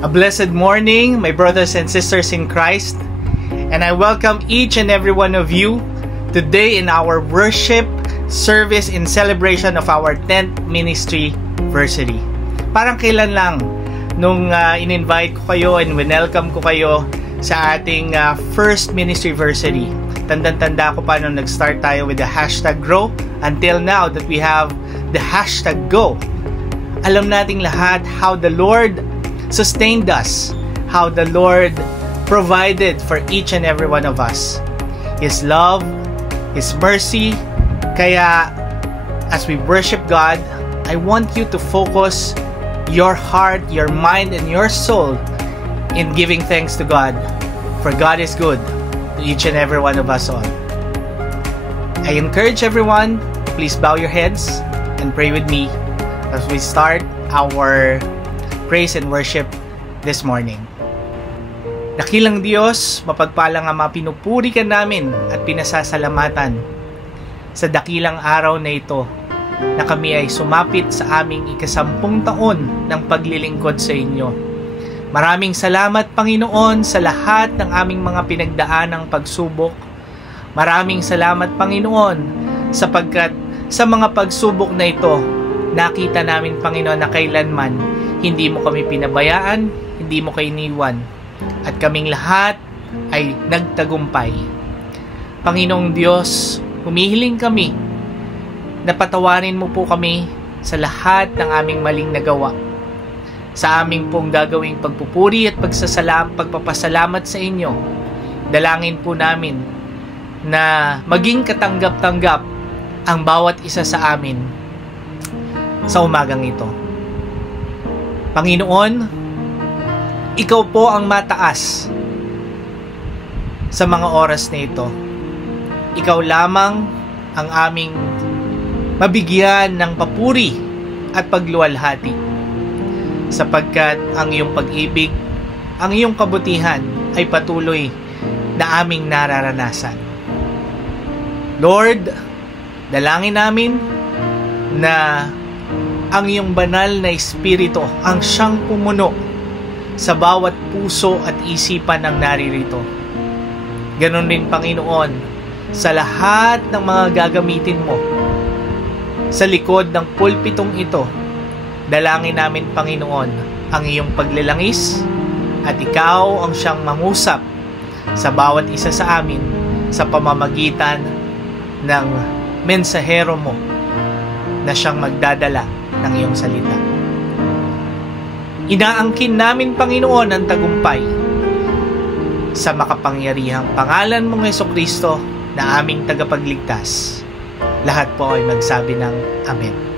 A blessed morning, my brothers and sisters in Christ, and I welcome each and every one of you today in our worship service in celebration of our 10th ministry anniversary. Parang kailan lang nung in-invite ko kayo and welcome ko kayo sa ating first ministry anniversary. Tandang-tanda ko pa nung nag-start tayo with the hashtag grow until now that we have the hashtag go. Alam nating lahat how the Lord sustained us, how the Lord provided for each and every one of us. His love, His mercy. Kaya as we worship God, I want you to focus your heart, your mind, and your soul in giving thanks to God, for God is good to each and every one of us all. I encourage everyone to please bow your heads and pray with me as we start our praise and worship this morning. Dakilang Diyos, mapagpalang Ama, pinupuri ka namin at pinasasalamatan sa dakilang araw na ito na kami ay sumapit sa aming 10 taon ng paglilingkod sa inyo. Maraming salamat, Panginoon, sa lahat ng aming mga pinagdaanang pagsubok. Maraming salamat, Panginoon, sapagkat sa mga pagsubok na ito, nakita namin, Panginoon, na kailanman hindi mo kami pinabayaan, hindi mo kayo iniwan, at kaming lahat ay nagtagumpay. Panginoong Diyos, humihiling kami na patawarin mo po kami sa lahat ng aming maling nagawa. Sa aming pong gagawing pagpupuri at pagpapasalamat sa inyo, dalangin po namin na maging katanggap-tanggap ang bawat isa sa amin sa umagang ito. Panginoon, Ikaw po ang mataas sa mga oras na ito. Ikaw lamang ang aming mabigyan ng papuri at pagluwalhati, sapagkat ang iyong pag-ibig, ang iyong kabutihan ay patuloy na aming nararanasan. Lord, dalangin namin na ang iyong banal na Espiritu ang siyang pumuno sa bawat puso at isipan ng naririto. Ganon din, Panginoon, sa lahat ng mga gagamitin mo sa likod ng pulpitong ito. Dalangin namin, Panginoon, ang iyong paglalangis at ikaw ang siyang mangusap sa bawat isa sa amin sa pamamagitan ng mensahero mo na siyang magdadala ng iyong salita. Inaangkin namin, Panginoon, ang tagumpay sa makapangyarihang pangalan mong Jesucristo na aming tagapagligtas. Lahat po ay magsabi ng Amen.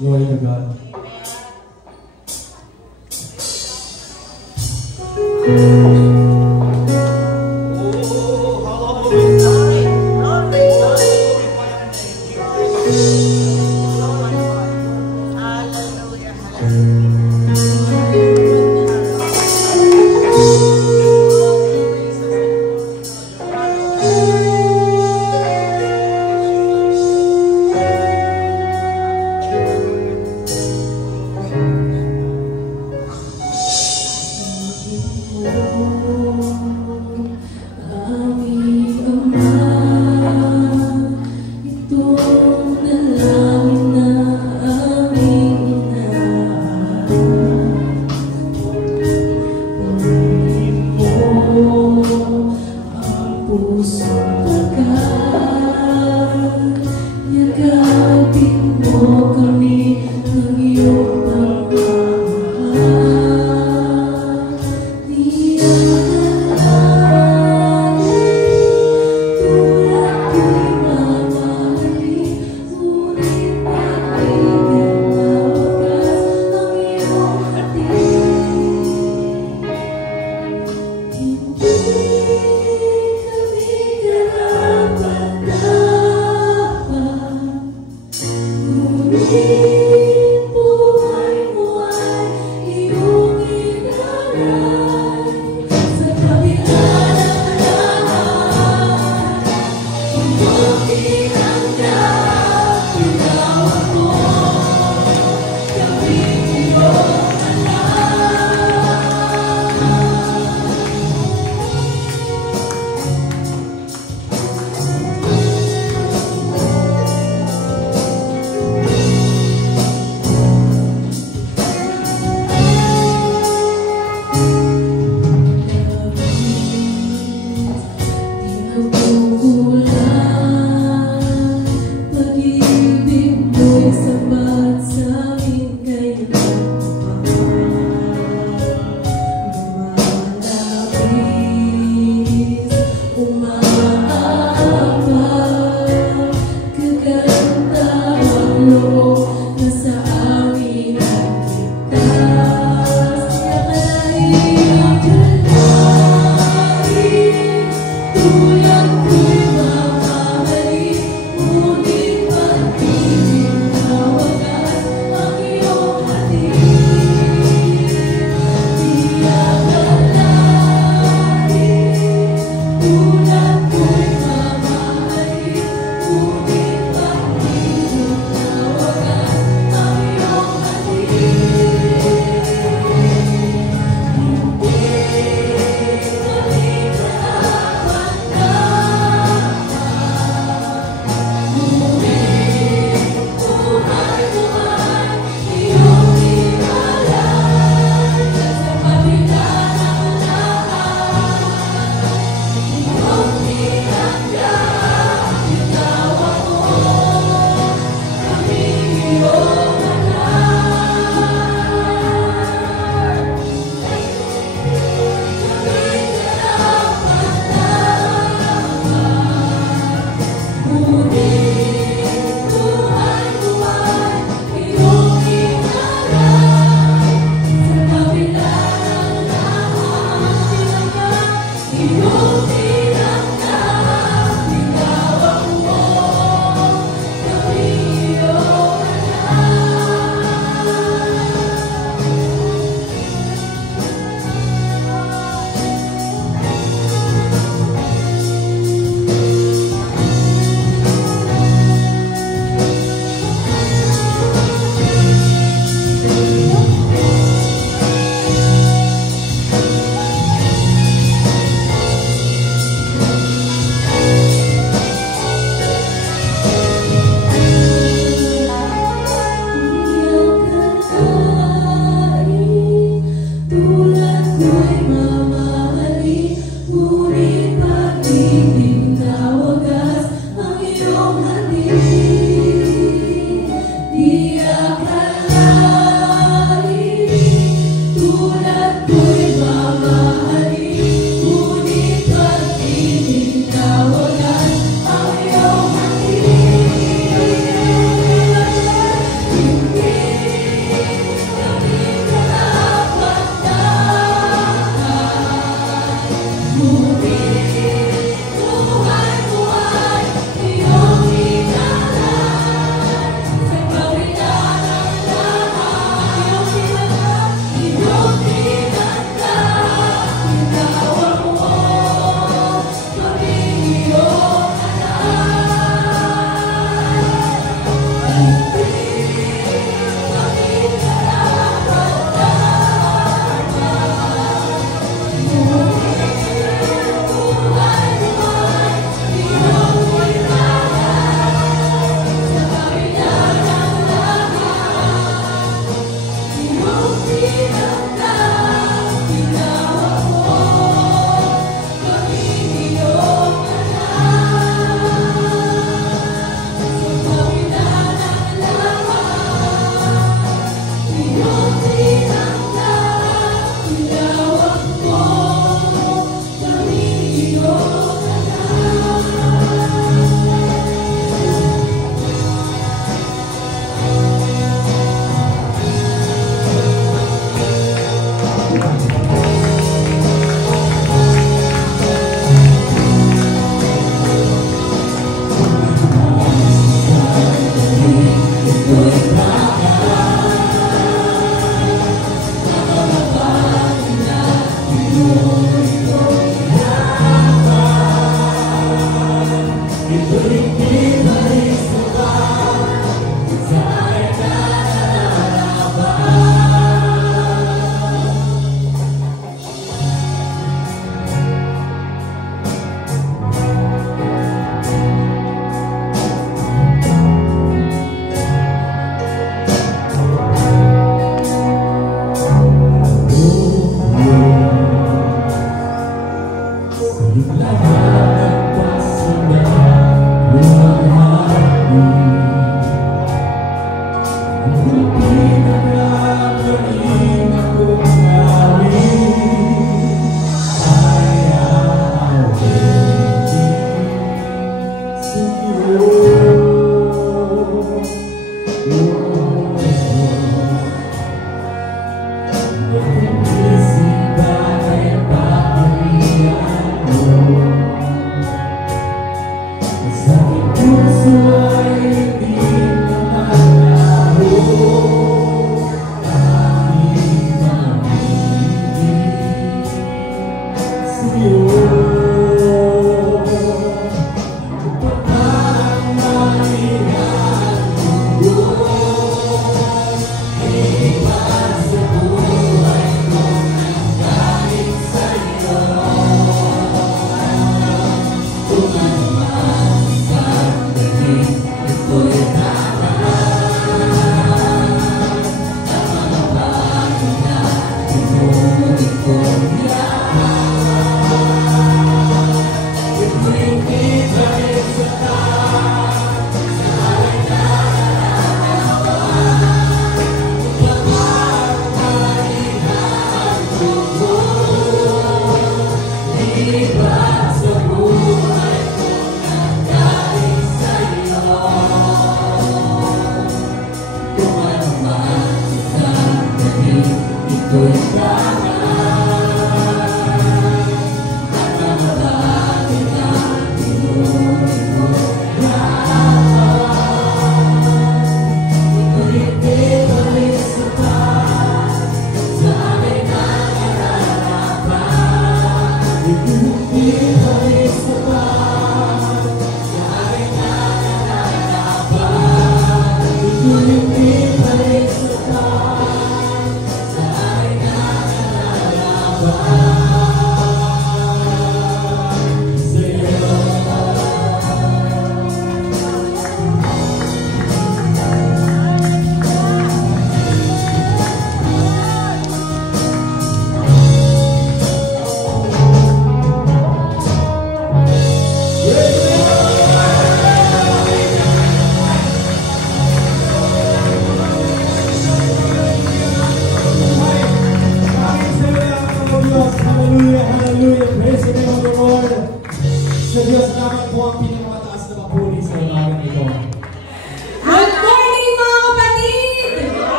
Glory to God.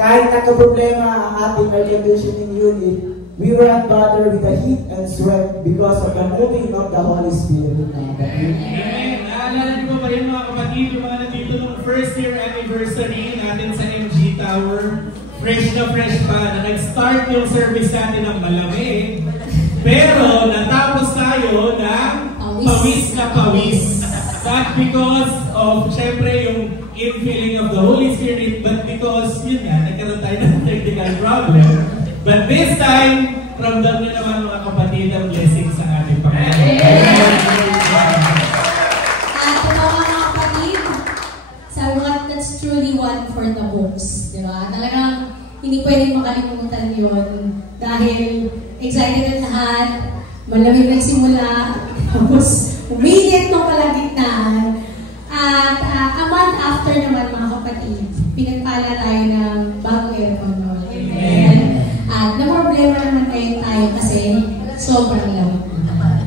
Kahit nagka-problema ang ating air conditioning unit, we were not bothered with the heat and sweat because of the moving of the Holy Spirit. Amen! Naalala niyo ba yun mga kapatid, yung mga nandito nung first year anniversary natin sa MG Tower? Fresh na fresh pa, na nag-start yung service natin ng malamig. Pero natapos tayo ng pawis na pawis. Not because of, syempre, yung infilling of the Holy Spirit, but because, yun nga, nagkaroon tayo ng technical problem. But this time, ramdam nyo naman mga kapatid ang blessing sa ating Panginoon. At mga kapatid, sabi nga, that's truly one for the books. Diba? Talagang hindi pwedeng makalimutan yun dahil excited ang lahat, malamig nagsimula, tapos umiinit nung kalagitnaan. At a month after naman mga kapatid, pinagpala tayo ng bagong aircon. Amen. At number problema naman ngayon tayo kasi sobrang lawak naman.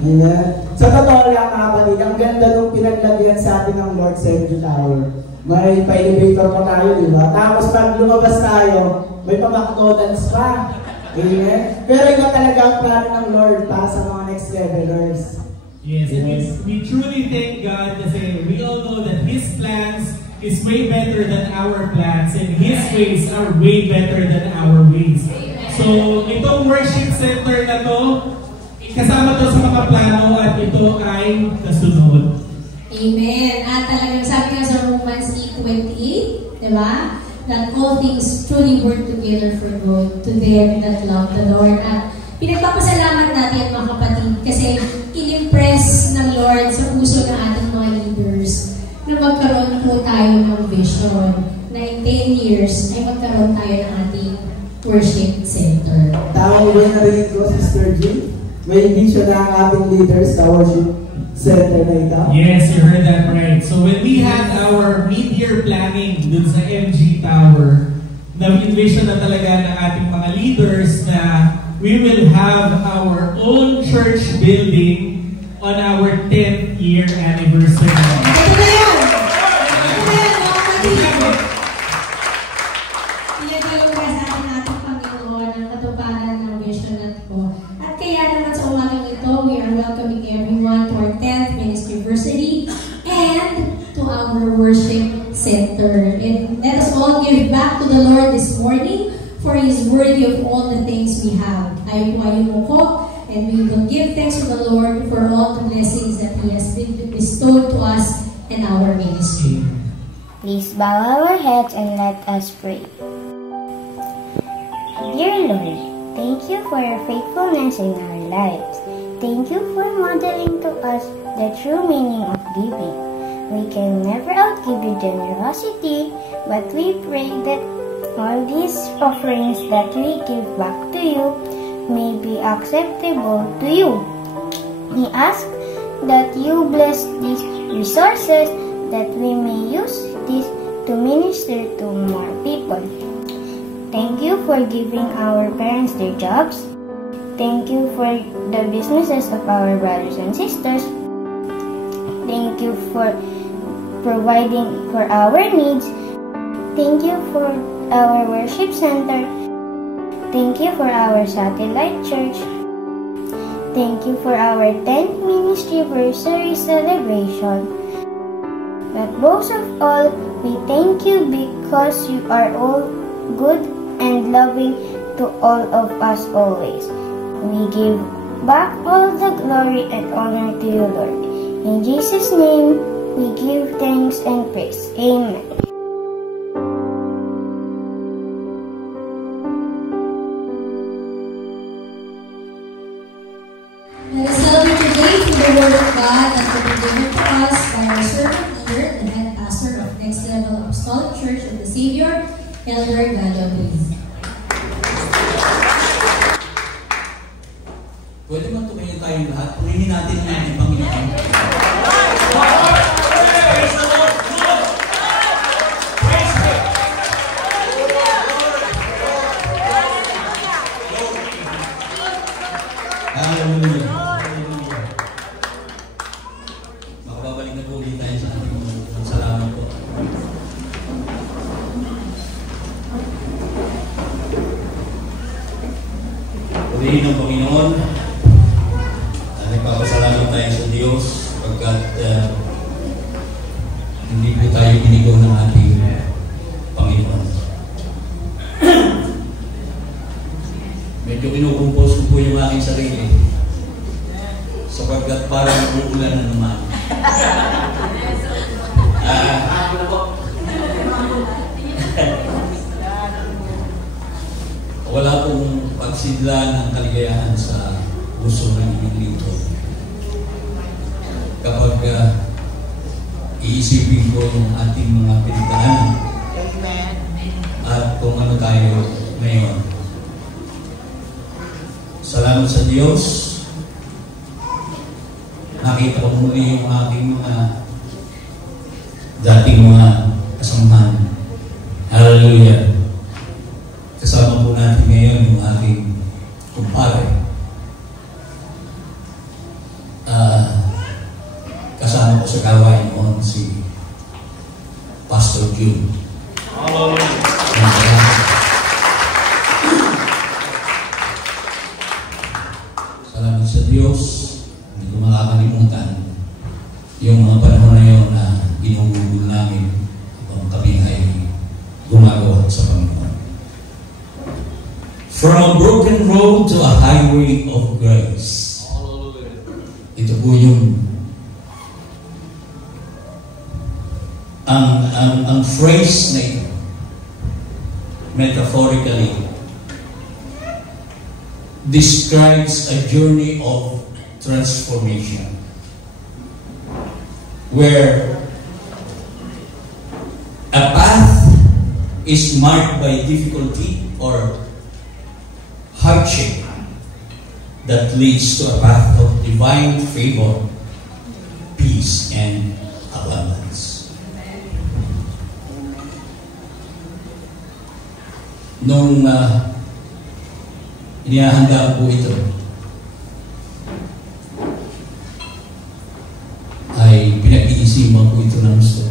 Ayan. Sa totoo lang mga kapatid, ang ganda nung pinaglagyan sa atin ng Lord sa MG Tower. May pa-elevator pa tayo, di ba? Tapos pag lumabas tayo, may pa-McDonald's pa. Amen. Pero iba talaga ang plano ng Lord para sa mga next levelers. Yes, we truly thank God kasi we all know that His plans is way better than our plans and His ways are way better than our ways. So, itong worship center na to, kasama to sa mga plano at ito ay kasunod. Amen. At talagang sabi nga sa Romans 8:28, di ba? That all things truly work together for good to them that love the Lord. At pinagpapasalamat natin mga kapatid kasi in-impress ng Lord sa puso ng ating mga leaders na magkaroon po tayo ng vision na in 10 years ay magkaroon tayo ng ating worship center. Tama ba na rin ko, Sister G? May vision na ang ating leaders sa worship center na ito? Yes, you heard that right. So when we had our mid-year planning dun sa MG Tower, na-envision na talaga ng ating mga leaders na we will have our own church building on our 10th year anniversary. Ito na yun! Ito na yun, mga kapatid! Pinagalaw ka sa ating Panginoon ang katuparan ng vision at ko. At kaya naman sa umagang ito, we are welcoming everyone to our 10th Ministryversary and to our worship center. And let us all give back to the Lord this morning for He is worthy of all the things we have. Ayaw mo ko, and we will give thanks to the Lord for all the blessings that He has bestowed to us and our ministry. Please bow our heads and let us pray. Dear Lord, thank you for your faithfulness in our lives. Thank you for modeling to us the true meaning of giving. We can never outgive your generosity, but we pray that all these offerings that we give back to you may be acceptable to you. We ask that you bless these resources, that we may use this to minister to more people. Thank you for giving our parents their jobs. Thank you for the businesses of our brothers and sisters. Thank you for providing for our needs. Thank you for our worship center. Thank you for our satellite church. Thank you for our 10th Ministryversary celebration. But most of all, we thank you because you are all good and loving to all of us always. We give back all the glory and honor to you, Lord. In Jesus' name, we give thanks and praise. Amen. Let us celebrate today through the Word of God that will be given to us by our servant leader, the head pastor of Next Level Apostolic Church of the Savior, Elder Galo Breeze. Pwede man tumayo tayong lahat. Purihin natin ang ating Panginoon. Hallelujah. Hallelujah. Makababalik na po ulit tayo sa ating mga salamat po. Purihin ng Panginoon. Nagpapasalamat tayo sa Diyos pagkat hindi po tayo binigaw ng ating Panginoon. Medyo kinukumpos ko po yung aking sarili sapagkat parang uulan na naman. Wala pong pagsidla ng kaligayahan sa puso ng inyong lingkod. Kapag iisipin ko yung ating mga pinagdaanan at kung ano tayo ngayon. Salamat sa Diyos. Nakita ko muli yung aking mga dating mga kasamahan. Hallelujah. Kasama po natin ngayon yung aking yung mga panahon na yun na ginugugol namin habang kami ay gumagawa sa Panginoon. From a broken road to a highway of grace. Ito po yung ang phrase na ito, metaphorically, describes a journey of transformation where a path is marked by difficulty or hardship that leads to a path of divine favor, peace, and abundance. Nung inihahanda po ito, ay pinag-iisipan ko ito ng gusto.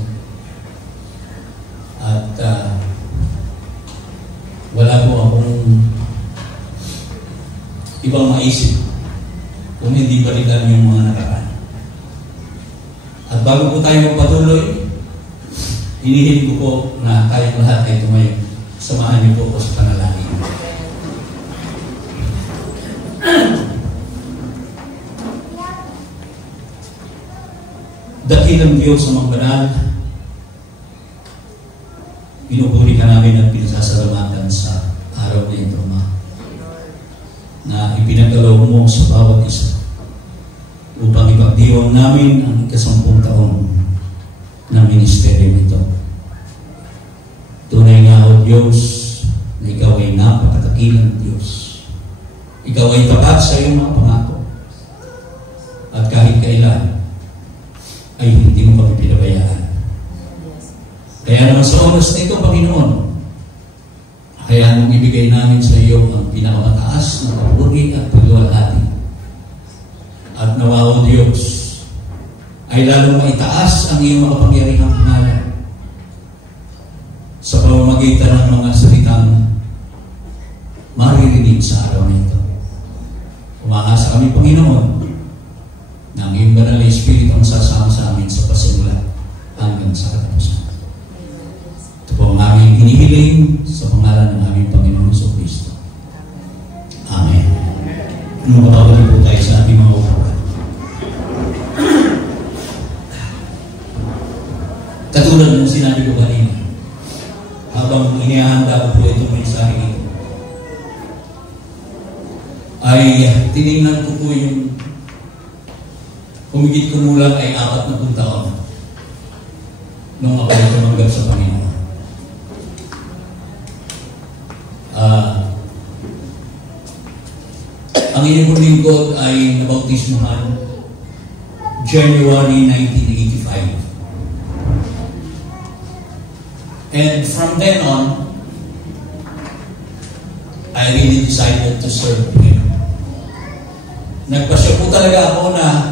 At wala po akong ibang maisip kung hindi balikan yung mga nakaraan. At bago po tayo magpatuloy, hinihiling ko po na kayong lahat ay tumayo. Samahan niyo po ako sa panalangin. Dakilang Diyos sa mga banal, pinupuri ka namin at pinasasalamatan sa araw na ito, Ma, na ipinagdalaw mo sa bawat isa upang ipagdiwang namin ang 10 taon ng ministeryo nito. Tunay nga, O Diyos, na Ikaw ay napakatakilang Diyos. Ikaw ay tapat sa iyong mga pangako. At kahit kailan, ay hindi mo kami pinabayaan. Kaya naman sa oras na ito, Panginoon, kaya nung ibigay namin sa iyo ang pinakamataas na papuri at pagluwalhati. At nawa, O Diyos, ay lalong maitaas ang iyong makapangyarihang pangalan sa pamamagitan ng mga salitang maririnig sa araw na ito. Umaasa kami, Panginoon, na ang iyong banal na Espiritu ang sasama sa amin sa pasimula hanggang sa katapusan. Ito po ang aming hinihiling sa pangalan ng aming Panginoon Jesucristo. Amen. Magpapabalik po tayo sa aming mga upahan. Katulad ng sinabi ko kanina, habang inihahanda ko po itong mensahe ito, ay tinignan ko po yung humigit kumulang ay 40 taon nung ako ay tumanggap sa Panginoon. Ang inyong lingkod ay nabautismuhan January 1985. And from then on, I really decided to serve Him. Nagpasya po talaga ako na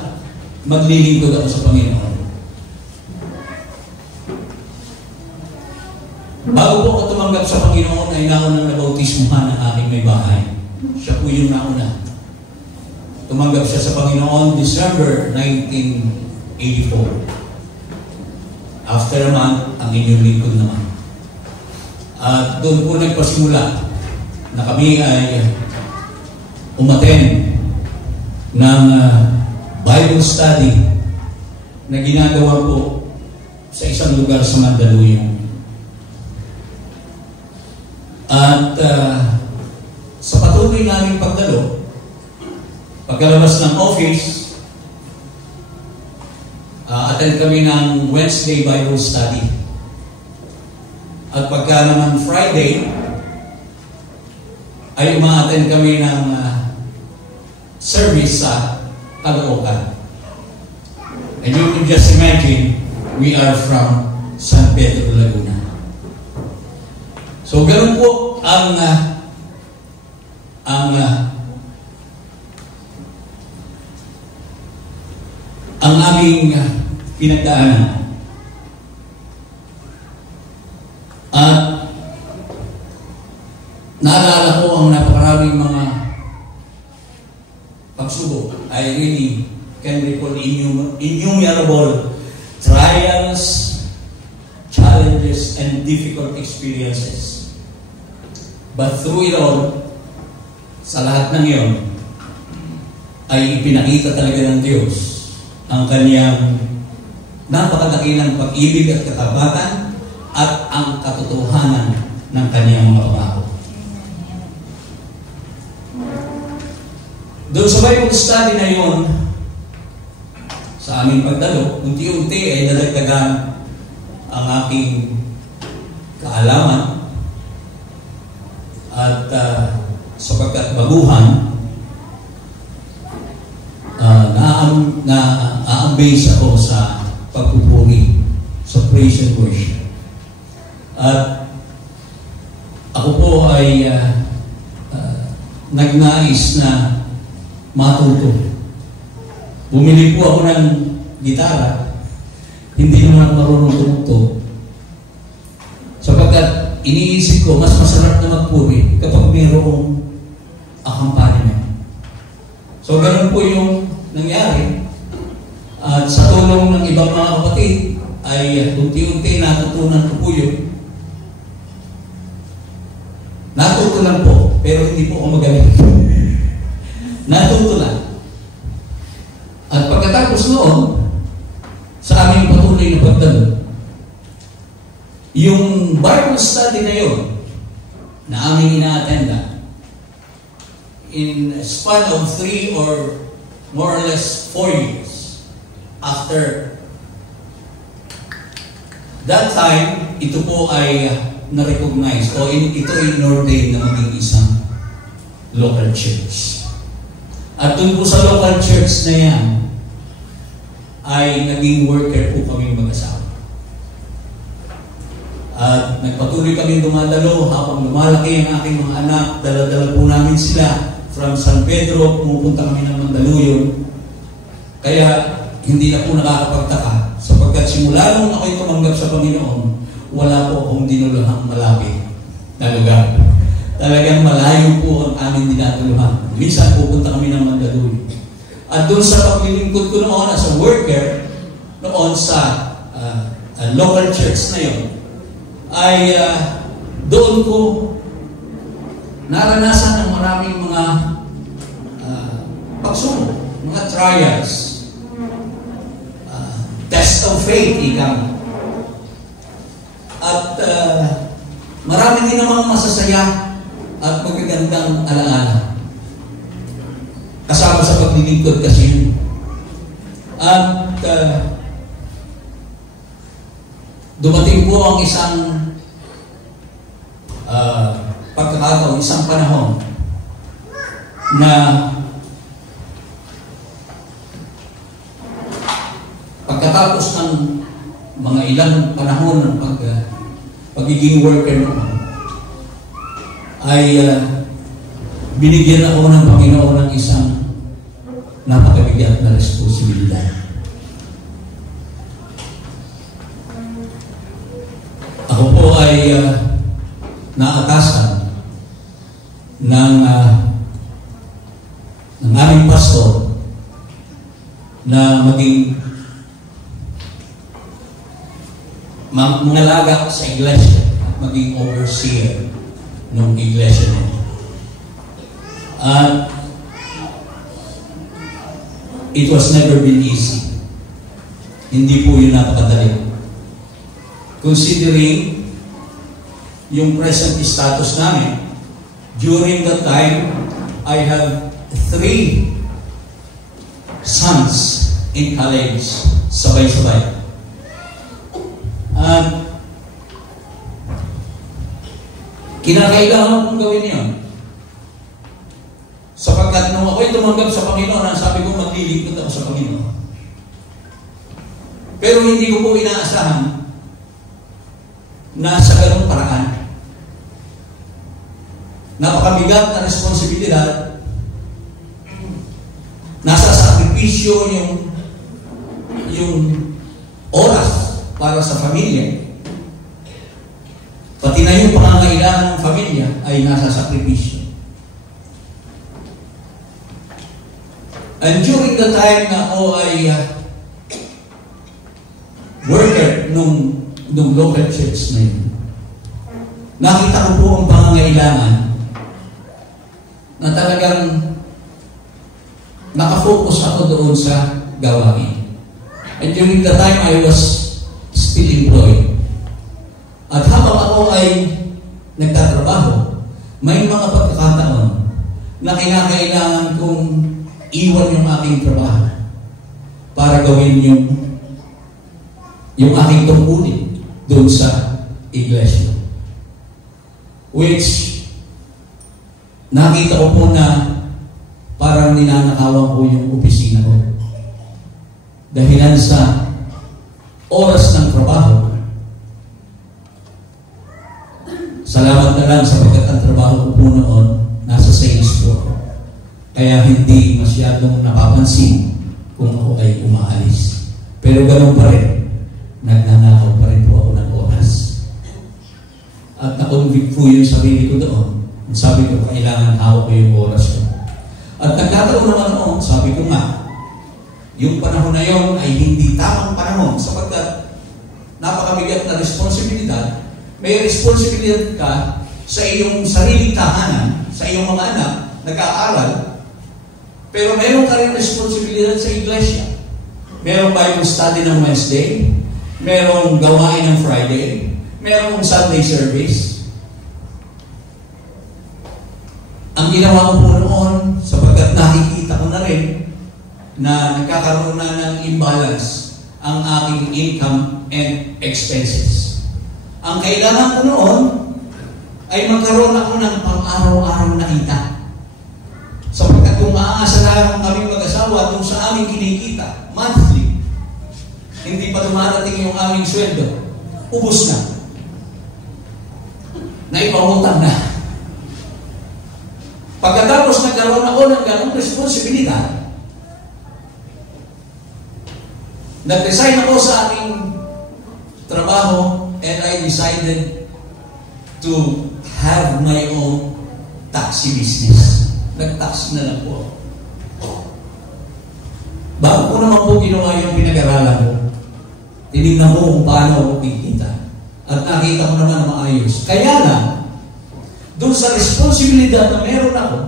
maglilingkod ako sa Panginoon. Bago po ako tumanggap sa Panginoon, ay naunang nabautismuhan ang aking may bahay. Siya po yung nauna. Tumanggap siya sa Panginoon December 1984. After a month, ang inyong lingkod naman. At doon po nagpasimula na kami ay umattend ng Bible study na ginagawa po sa isang lugar sa Mandaluyong. At sa patuloy naming pagdalo, pagkalabas ng office, attend kami ng Wednesday Bible study. At pagka naman Friday, ay uma-attend kami ng service sa Caloocan. And you can just imagine, we are from San Pedro, Laguna. So, ganun po ang aming pinagdaanan. At naalala ko ang napakaraming mga pagsubok. I really can recall innumerable trials, challenges, and difficult experiences. But through it all, sa lahat ng iyon, ay ipinakita talaga ng Diyos ang kanyang napakadakilang pag-ibig at katapatan at ang katotohanan ng kanyang mga pangako. Doon sa Bible study na yun, sa aming pagdalo, unti-unti ay nadagdagan ang aking kaalaman at sapagkat baguhan, na-amaze ako sa pagpupuri, sa praise and worship. At ako po ay nagnais na matuto. Bumili po ako ng gitara, hindi naman marunong tumugtog. Sapagkat iniisip ko, mas masarap na magpuri kapag mayroong accompaniment. So, ganun po yung nangyari. At sa tulong ng ibang mga kapatid, ay unti-unti natutunan ko po yun. Natuto lang po, pero hindi po ako magaling. Natuto lang. At pagkatapos noon, sa aming patuloy na pagdalo, yung Bible study na yun, na aming ina-attenda, in a span of 3 or more or less 4 years after that time, ito po ay na-recognize o ito ay in-ordain na maging isang local church. At dun po sa local church na yan, ay naging worker po kami mag-asawa. At nagpatuloy kami dumadalo habang lumalaki ang aking mga anak. Dala-dala po namin sila from San Pedro, pumupunta kami ng Mandaluyong. Kaya hindi na po nakakapagtaka sapagkat simula nung ako'y tumanggap sa Panginoon, wala po akong dinulahang malapit na lugar. Talagang malayo po ang aming dinaduluhan. Minsan pupunta kami ng Mandaluyong. At doon sa paglilingkod ko noon as a worker, noon sa local church na yun, ay doon ko naranasan ng maraming mga pagsubok, mga trials, test of faith, ikang. At marami din namang masasaya at magagandang alaala. Kasama sa paglilingkod kasi yun. At dumating po ang isang pagkakataon, isang panahon na pagkatapos ng mga ilang panahon ng pagiging worker noon, ay binigyan ako ng Panginoon ng isang napakabigat na responsibilidad. Ako po ay naatasan ng aming pastor na maging mangalaga sa iglesia at maging overseer ng iglesia niya. At it was never been easy. Hindi po yun napakadali. Considering yung present status namin, during that time, I have 3 sons in college, sabay-sabay. At kinakailangan kong gawin yun. Sapagkat nung ako'y tumanggap sa Panginoon, ang sabi ko, maglilingkod ako sa Panginoon. Pero hindi ko po inaasahan na sa ganung paraan. Napakabigat na responsibilidad. Nasa sakripisyo yung oras para sa pamilya. Pati na yung pangangailangan ng pamilya ay nasa sakripisyo. And during the time na ako ay nung local church na yun, nakita ko po ang pangangailangan na talagang nakafocus ako doon sa gawain. And during the time I was still employed, at habang ako ay nagtatrabaho, may mga pagkakataon na kinakailangan kong iwan yung aking trabaho para gawin yung aking tungkulin doon sa iglesia. Which, nakita ko po na parang ninanakawan ko yung opisina ko. Dahilan sa oras ng trabaho, salamat na lang sapagkat ang trabaho ko po noon nasa sales floor. Kaya hindi masyadong napapansin kung ako ay umaalis. Pero ganoon pa rin, nagnanakaw pa rin po ako ng oras. At na-convict po yung sarili ko doon. Sabi ko, kailangan hawak ko yung oras ko. At nagkataon naman noon, sabi ko nga, yung panahon na yon ay hindi tamang panahon sapagkat napakabigat na responsibilidad. May responsibilidad ka sa iyong sariling tahanan, sa iyong mga anak, nag-aaral, pero meron ka rin responsibilidad sa iglesia. Merong Bible study ng Wednesday, merong gawain ng Friday, merong Sunday service. Ang ginawa ko po noon, sapagkat nakikita ko na rin na nagkakaroon na ng imbalance ang aking income and expenses. Ang kailangan ko noon ay magkaroon ako ng pang-araw-araw na kita. Sapagkat kung aasa lang kami mag-asawa kung sa aming kinikita, monthly, hindi pa dumarating yung aming sweldo, ubos na. Naipangutang na. Pagkatapos nagkaroon ako ng ganong responsibilidad, nag-resign ako sa aking trabaho and I decided to have my own taxi business. Nag-taxi na lang po. Bago ko naman po ginawa yung pinag-aralan ko, tinignan ko kung paano ako kikita. At nakita ko naman maayos. Kaya lang, doon sa responsibilidad na meron ako,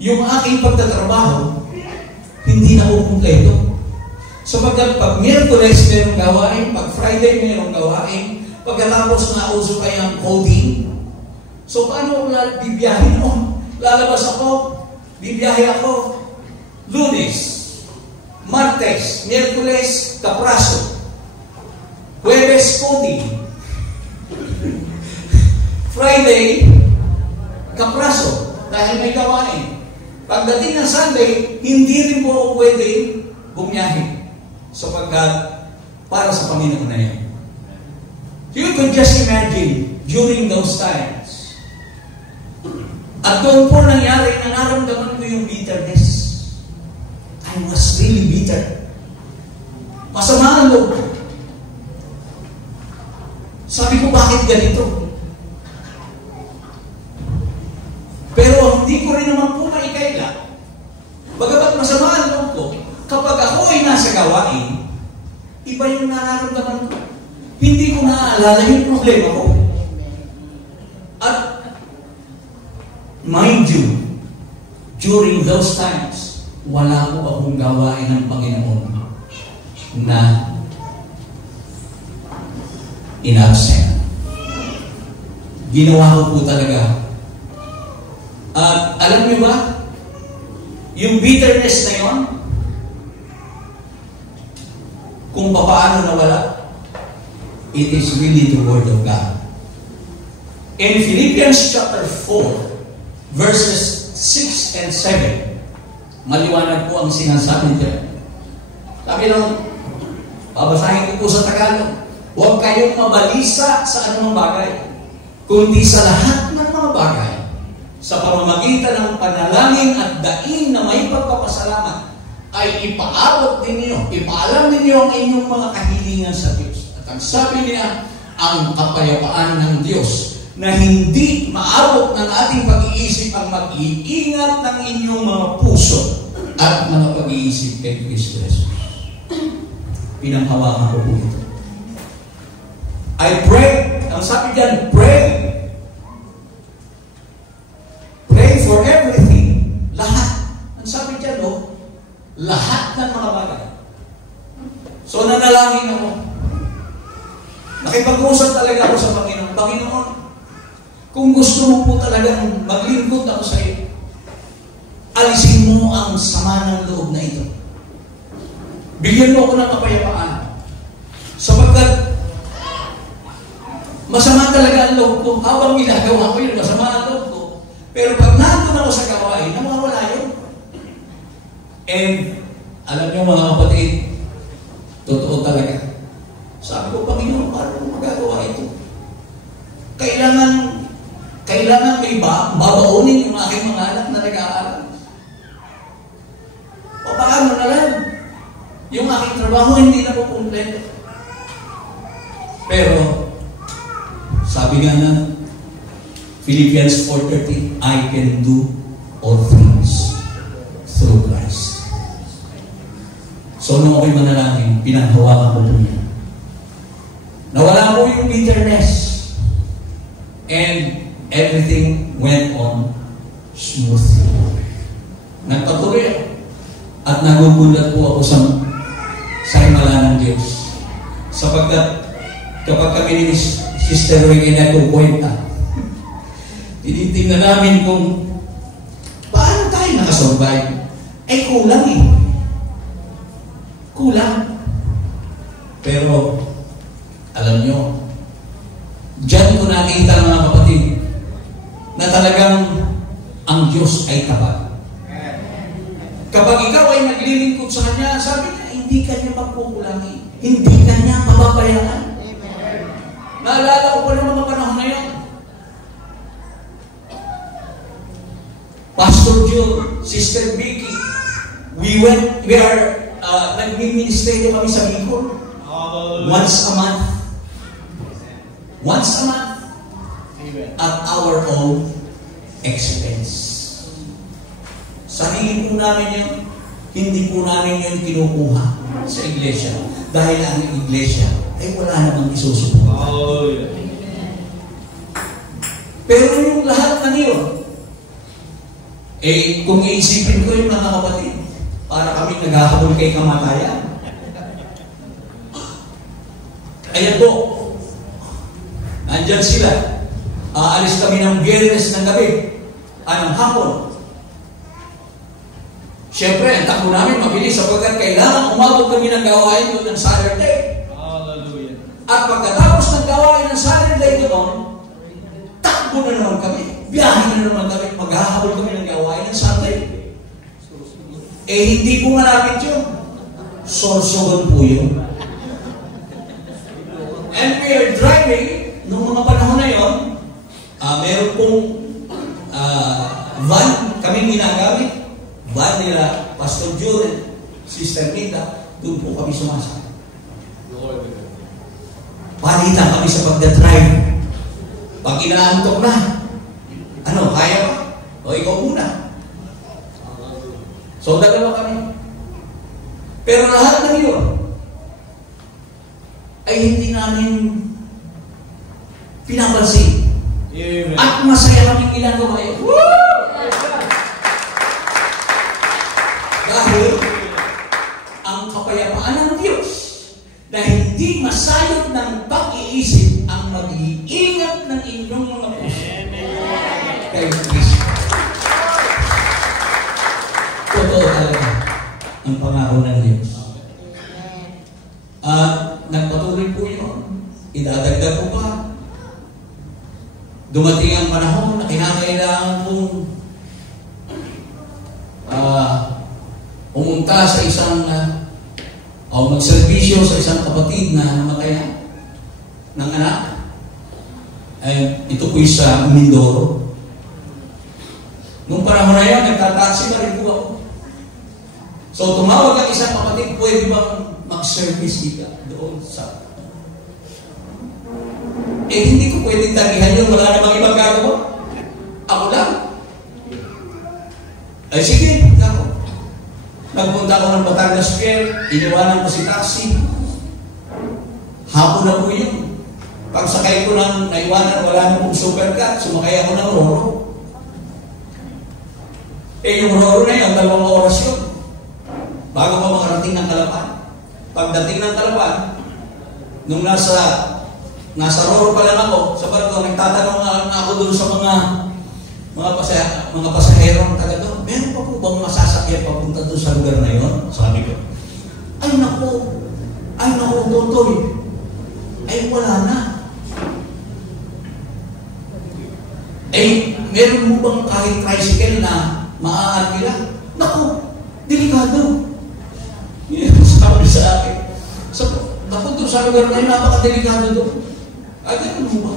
yung aking pagtatrabaho, hindi na ako kumpleto. Sapagkat pag Miyerkules merong gawain, pag Friday merong gawain, pagkatapos na uso kayang coding, so paano ako bibiyahe noon? Lalabas ako, bibiyahe ako, Lunes, Martes, Miyerkules, Kapraso, Huwebes, coding, Friday, Kapraso, dahil may gawain. Pagdating ng Sunday, hindi rin po ako pwede bumiyahe. Sapagkat para sa Panginoon na yan. You could just imagine during those times. At doon po nangyari na naramdaman ko yung bitterness. I was really bitter. Masama ang loob. Sabi ko, bakit ganito? Pero hindi ko rin naman po maikaila. Bagamat masama ang loob ko, kapag ako ay nasa gawain, iba yung nararamdaman ko. Hindi ko naaalala yung problema ko. At mind you, during those times, wala ko akong gawain ng Panginoon na in-absent. Ginawa ko po talaga. At alam niyo ba, yung bitterness na yon, kung paano nawala, it is really the Word of God. In Philippians chapter 4, verses 6 and 7, maliwanag po ang sinasabi dyan. Sabi lang, babasahin ko po sa Tagalog, huwag kayong mabalisa sa anumang bagay, kundi sa lahat ng mga bagay, sa pamamagitan ng panalangin at daing na may pagpapasalamat, ay ipaabot ninyo, ipaalam ninyo ang inyong mga kahilingan sa Diyos. At ang sabi niya, ang kapayapaan ng Diyos na hindi maabot ng ating pag-iisip ang mag-iingat ng inyong mga puso at mga pag-iisip kay Kristo Jesus. Pinanghawakan ko po ito. I pray. Ang sabi dyan, pray. Pray for everything. Lahat. Ang sabi dyan, lahat ng mga bagay. So, nanalangin ako. Nakipag-usap talaga ako sa Panginoon. Panginoon, kung gusto mo po talagang maglingkod ako sa iyo, alisin mo ang sama ng loob na ito. Bigyan mo ako ng kapayapaan. Sapagkat masama talaga ang loob ko. Habang ginagawa ko yun, masama ang loob ko. Pero pag nandun ako sa gawain, nawawala yun. And, alam niyo mga kapatid, totoo talaga. Sabi ko, Panginoon, paano mo magagawa ito? Kailangan may babaunin yung aking mga anak na nag-aaral. O paano na lang? Yung aking trabaho hindi na po kumpleto. Pero, sabi nga na, Philippians 4:13, I can do all things through Christ. So, nung ako'y manalangin, pinanghawakan ko po niya. Nawala po yung bitterness. And everything went on smoothly. Nagpatuloy ako. At nagugulat po ako sa himala ng Diyos. Sapagkat kapag kami ni Sister Wing nagkukwenta, tinitingnan namin kung paano tayo nakasurvive. Kulang eh. Kulang. Pero, alam nyo, diyan ko nakita mga kapatid na talagang ang Diyos ay tapat. Kapag ikaw ay naglilingkod sa Kanya, sabi niya, hindi Kanya pagkukulangin. Hindi Kanya pababayaan. Naalala ko pa ng mga panahon na yun. Pastor Joe, Sister Vicky, nagmi-ministeryo kami sa Bicol. Once a month. At our own expense. Sarili po namin yun. Hindi po namin yun kinukuha sa iglesia. Dahil ang iglesia ay wala namang isusuporta. Pero yung lahat na yun, kung iisipin ko yung mga kapatid, para kami naghahabol kay kamatayan. Ayan po, nandyan sila. Aalis kami ng Biyernes ng gabi, ng hapon. Siyempre, ang takbo namin mabilis sapagkat kailangan umabot kami ng gawain doon ng Saturday. Hallelujah. At pagkatapos ng gawain ng Saturday doon, takbo na naman kami. Biyahe na naman kami. Maghahabol kami ng gawain ng Sunday. Hindi po malapit yun. Sorsogon po yun. And we are driving, noong mga panahon na yun, meron pong van kami ginagamit. Van nila, Pastor Joel, Sister Nita, doon po kami sumasakay. Palitan kami sa pagdadrive. Pag inaantok na, kaya ba? O ikaw muna. So, dalawa kami. Pero lahat ng yun, ay hindi namin pinapansin. Yeah, at masaya kaming ginagawa yun. Woo! Dahil ang kapayapaan ng Diyos na hindi masayot ng pag-iisip ang mag-iingat ng inyong mga puso. Kay Kristo. Totoo talaga ang pangako ng Diyos. Nagpatuloy po yun. Idadagdag ko pa. Dumating ang panahon na kinakailangan kong pumunta sa isang magserbisyo sa isang kapatid na namatayan ng anak. Ito po sa Mindoro. Nung panahon na yun, nagtataksi na rin po ako. So tumawag ang isang kapatid, pwede bang mag-service dito doon sa... hindi ko pwedeng tagihan yun, wala namang ibang gagawa. Ako lang. Sige, ako. Nagpunta ako ng Batangas Pier, iniwanan ko si taxi. Hapon na po yun. Pagsakay ko ng naiwanan, wala na pong supercut, sumakay ako ng Roro. Yung Roro na yun, 2 oras yun. Bago pa makarating ng Calapan. Pagdating ng Calapan, nung nasa Roro pa lang ako, sa barko, nagtatanong na ako doon sa mga pasaherong taga doon, meron pa po bang masasakyan papunta doon sa lugar na yun? Sabi ko, ay naku, Totoy, ay wala na. Meron mo bang kahit tricycle na maaarkila? Naku, delikado. Yan sabi sa akin. Naku, doon sa lugar na yun, napaka-delikado doon. Ganun mo ba?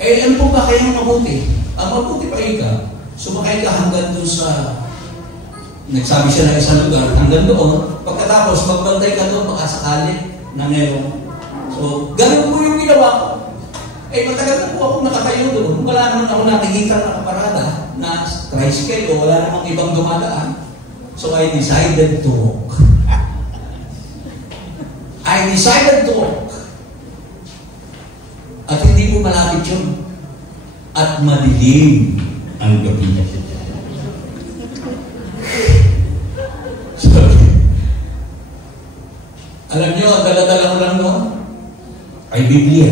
Ano po ba kayong mabuti? Ang mabuti pa ika, sumakay ka hanggang doon sa, nagsabi siya na isang lugar, hanggang doon, pagkatapos magbantay ka doon, baka sakali na meron. So, ganun po yung ginawa ko. Matagal na po ako nakatayo doon. Wala naman ako nakikita na kaparada na tricycle o wala namang ibang dumadaan. So, I decided to walk. At hindi ko malapit yun. At madilim ang gabi. Alam nyo, ang dala-dala ko lang noon ay Biblia.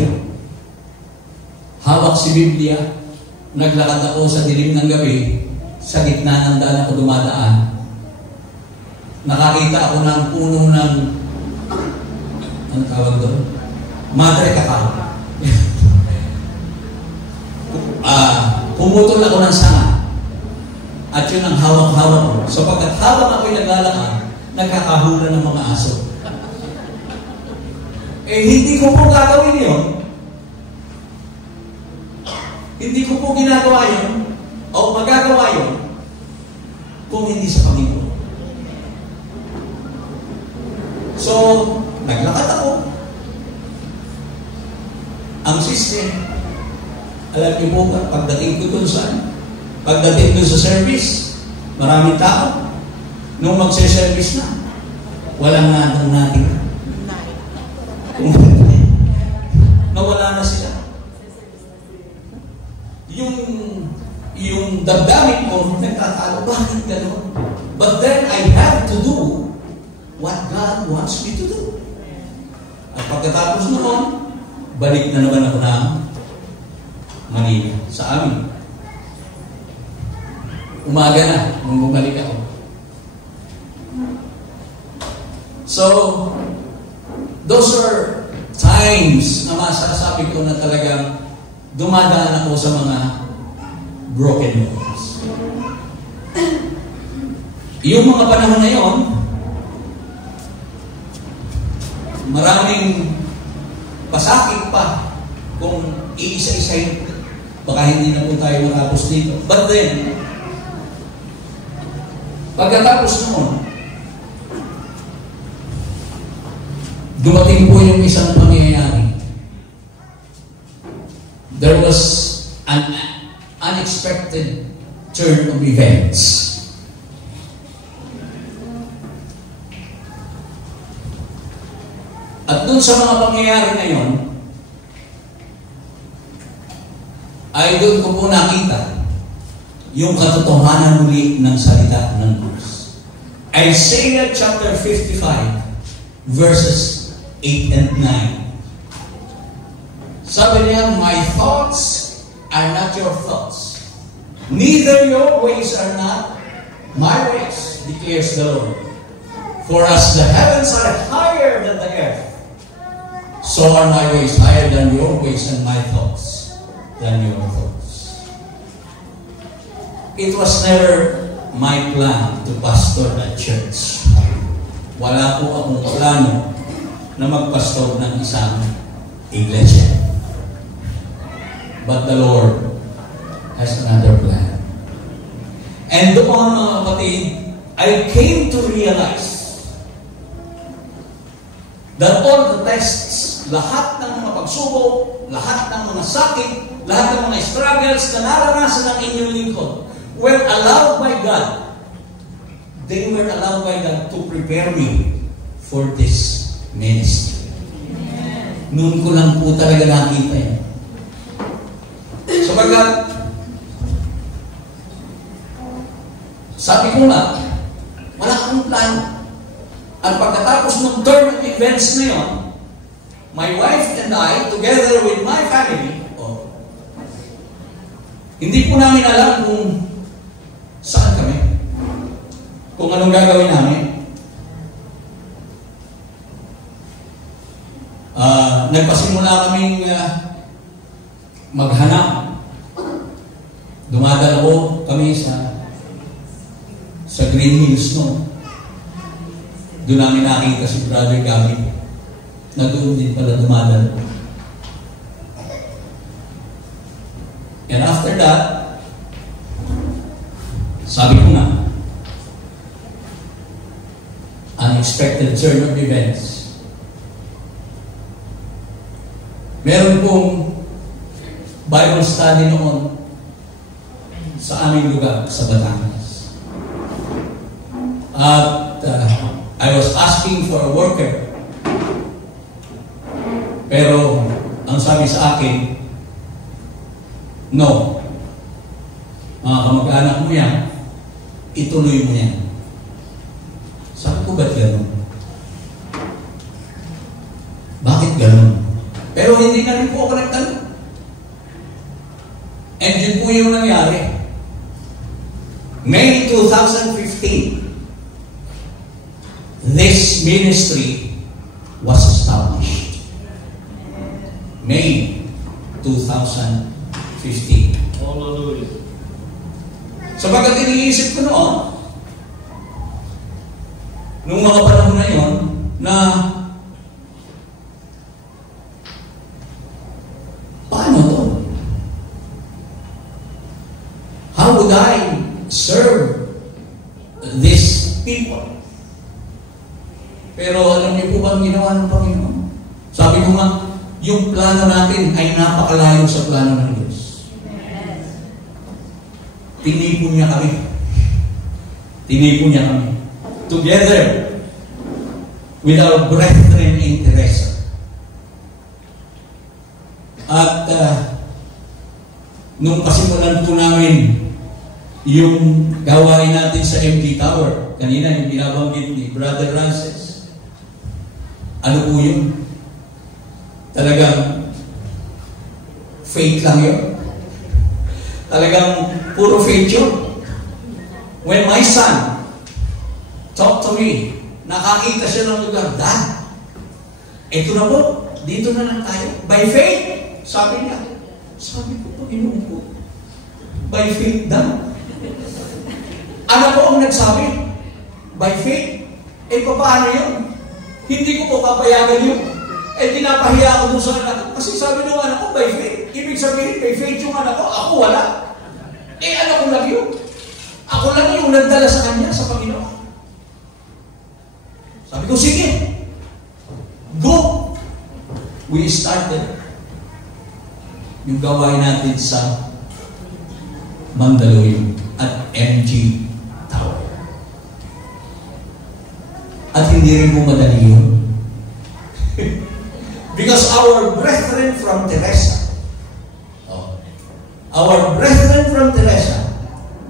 Hawak si Biblia, naglakad ako sa dilim ng gabi, sa gitna ng daan ako dumadaan. Nakakita ako ng puno ng, ano tawag doon? Madre Cacao. Pumutol ako ng sanga. At yun ang hawak-hawak ko. Sapagkat habang ako'y naglalakad, nagkakahula ng mga aso. Hindi ko po gagawin yun. Hindi ko po ginagawa yun o magagawa yun kung hindi sa Panginoon. So, naglakad ako. Ang system, alam niyo po, pagdating ko dun sa service, maraming tao. Nung magse-service na, walang natong natin. Nawala na sila. Yung damdamin ko, nagtatalo, bakit gano'n? But then I have to do what God wants me to do. At pagkatapos noon, balik na naman ako ng Manila, sa amin. Umaga na, nung bumalik ako. So, those are times na masasabi ko na talagang dumadaan ako sa mga broken homes. Yung mga panahon na yon, maraming pasakit pa kung iisa-isahin. Baka hindi na po tayo matapos dito. But then, pagkatapos noon, dumating po yung isang pangyayari. There was an unexpected turn of events. At dun sa mga pangyayari na yon, ay doon ko po nakita yung katotohanan muli ng salita ng Diyos. Isaiah chapter 55, verses 8 and 9. Sabi niya, my thoughts are not your thoughts. Neither your ways are not my ways, declares the Lord. For as the heavens are higher than the earth, so are my ways higher than your ways and my thoughts than your thoughts. It was never my plan to pastor a church. Wala po akong plano na magpastor ng isang iglesia. But the Lord has another plan. And doon, mga kapatid, I came to realize that all the tests, lahat ng mga pagsubok, lahat ng mga sakit, lahat ng mga struggles na naranasan ng inyong lingkod were allowed by God. They were allowed by God to prepare me for this ministry. Noon ko lang po talaga nakita yan. Sapagkat, sabi ko nga, wala akong plano. At pagkatapos ng turn of events na yun, my wife and I, together with my family, hindi po namin alam kung saan kami, kung anong gagawin namin. Nagpasimula kaming maghanap. Dumadalaw kami sa Green Hills, no? Doon namin nakita si Brother Gabby na doon din pala dumadalaw. And after that, sabi ko nga, unexpected turn of events. Meron pong Bible study noon sa aming lugar, sa Batangas. At I was asking for a worker. Pero, ang sabi sa akin, no. Mga kamag-anak mo yan, ituloy mo yan. Sabi ko, ba't gano'n? Bakit gano'n? Pero hindi na rin po ako nagtanong. And yun po yung nangyari. May 2015, this ministry was established. May 2015. Hallelujah. Sapagkat iniisip ko noon, nung mga panahon na yun, na paano to? How would I serve these people? Pero alam niyo po ba ang ginawa ng Panginoon? Sabi ko nga, yung plano natin ay napakalayo sa plano ng Diyos. Tinipon niya kami. Tinipon niya kami. Together with our brethren in Teresa. At nung pasimulan po namin yung gawain natin sa MG Tower, kanina yung binabanggit ni Brother Rances, ano po yun? Talagang faith lang yun. Talagang puro faith yun. When my son talked to me, nakakita siya ng lugar, Dad, eto na po, dito na lang tayo. By faith, sabi niya. Sabi ko, Panginoon po, by faith daw. Ano po ang nagsabi? By faith? Paano yun? Hindi ko po papayagan yun. Pinapahiya ako dun sa anak ko. Kasi sabi ng anak ko, by faith. Ibig sabihin, by faith yung anak ko, ako wala. Ano ko lang yun? Ako lang yung nagdala sa kanya, sa Panginoon. Sabi ko, sige. Go! We started yung gawain natin sa Mandaluyong at MG Tower. At hindi rin po madali yun. Because our brethren from Teresa,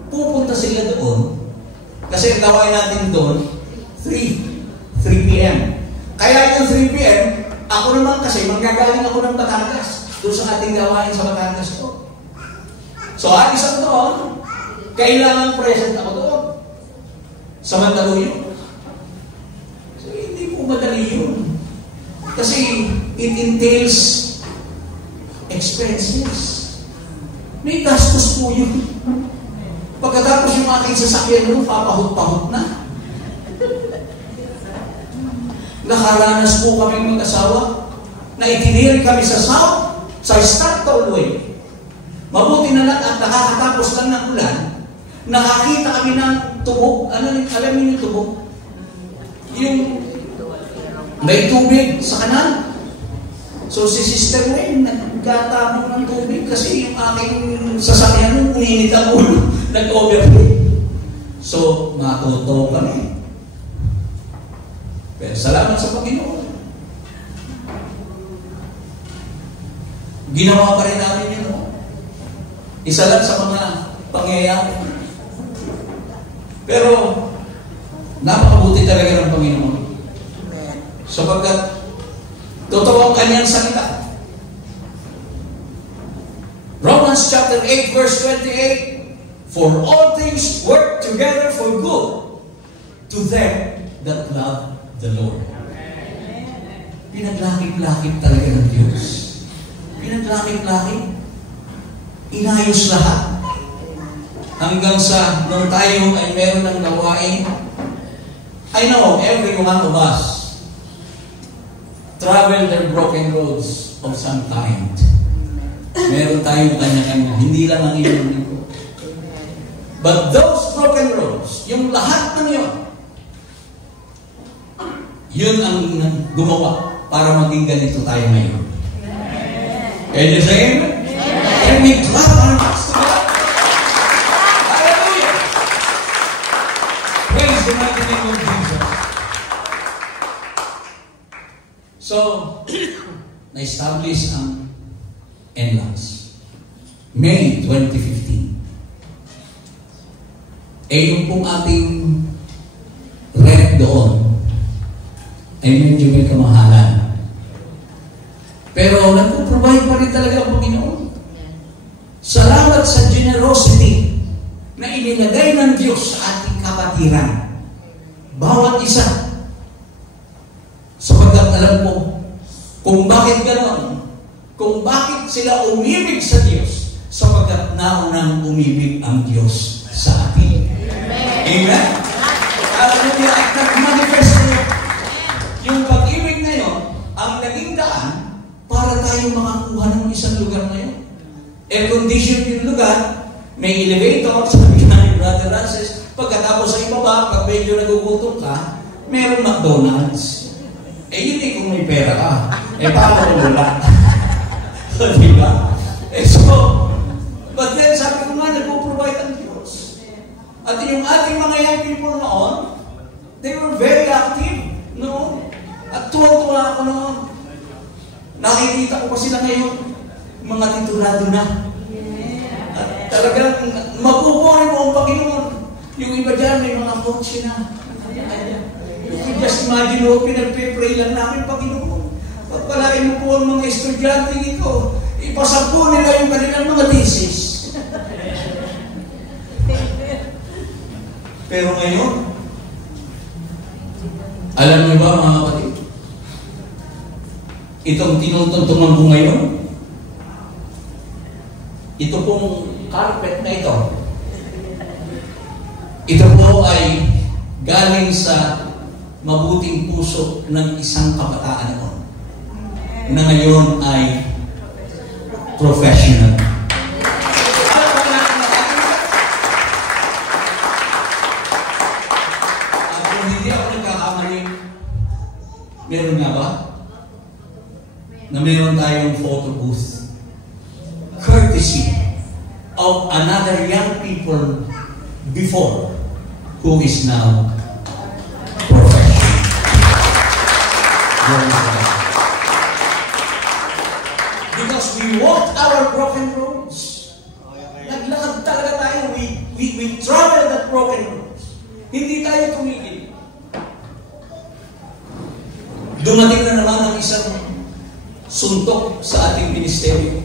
pupunta sila doon kasi ang gawain natin doon 3 p.m. Kaya yung 3 p.m. ako naman kasi manggagaling ako ng Batangas doon sa ating gawain sa Batangas ko. So alis ako doon, kailangan present ako doon sa Mandaluyong. So hindi po madali yun. Kasi it entails expenses. May gastos po yun. Pagkatapos yung aking sasakyan nun, papahut-pahut na. Nakaranas po kami mag-asawa na itiniri kami sa south, sa Star Tollway. Mabuti na lang at nakakatapos lang ng ulan, nakakita kami ng tubog. Alam niyo yung tubog? Yung may tubig sa kanan. So si Sister Wayne nagkatamang ng tubig kasi yung aking sasakyan uninit ang ulo, nag-overheat. So matuto kami. Pero salamat sa Panginoon. Ginawa pa rin natin yun. Isa lang sa mga pangyayari. Pero, napakabuti talaga ng Panginoon. Sapagkat, totoo ang kanyang salita. Romans chapter 8 verse 28, for all things work together for good to them that love the Lord. Pinaglakip-lakip talaga ng Diyos. Pinaglakip-lakip. Inayos lahat. Hanggang sa nung tayo ay meron ng gawain, I know every one of us travel their broken roads of some kind. Meron tayong kanya-kanya. Hindi lang ang inyong lingkod. But those broken roads, yung lahat ng yun ang gumawa para maging ganito tayo ngayon. Can you say amen? Can we clap our hands together? Hallelujah! Praise the mighty name of Jesus. So, na-establish ang NLACS. May 2015. Yung pong ating rent doon ay medyo may kamahalan. Pero nagpo-provide pa rin talaga ang Panginoon. Salamat sa generosity na inilagay ng Diyos sa ating kapatiran. Bawat isa. Sapagkat alam ko kung bakit gano'n. Kung bakit sila umibig sa Diyos, sapagkat naunang umibig ang Diyos sa atin. Amen? Hallelujah! At nag-manifest na yung pag-ibig na yun, ang naging daan para tayo makakuha ng isang lugar na yun. Air-condition yung lugar, may elevator, sabi nga ni Brother Rances, pagkatapos sa ibaba, pag medyo nagugutom ka, meron McDonald's. Yun kung may pera ka. Paano kung wala? Diba? But then sabi ko nga, nagpo-provide ang Diyos. At yung ating mga young people noon, they were very active. No? At tuwa-tuwa ako noon. Nakikita ko pa sila ngayon, mga titulado na. At talagang magpupuri mo ang Panginoon. Yung iba dyan, may mga coach na. Just imagine mo, pinagpe-pray lang namin, Panginoon. Pagpalain mo po ang mga estudyante ito. Ipasa po nila yung kanilang mga thesis. Pero ngayon, alam niyo ba mga kapatid? Itong tinutuntungan ko ngayon, ito pong carpet na ito po ay galing sa mabuting puso ng isang kabataan noon na ngayon ay professional. At kung hindi ako nagkakamali, meron nga ba? Na meron tayong photo booth. Courtesy of another young people before who is now professional. Because we walked our broken roads. Naglakad talaga tayo. We traveled that broken roads. Hindi tayo tumigil. Dumating na naman ang isang suntok sa ating ministeryo.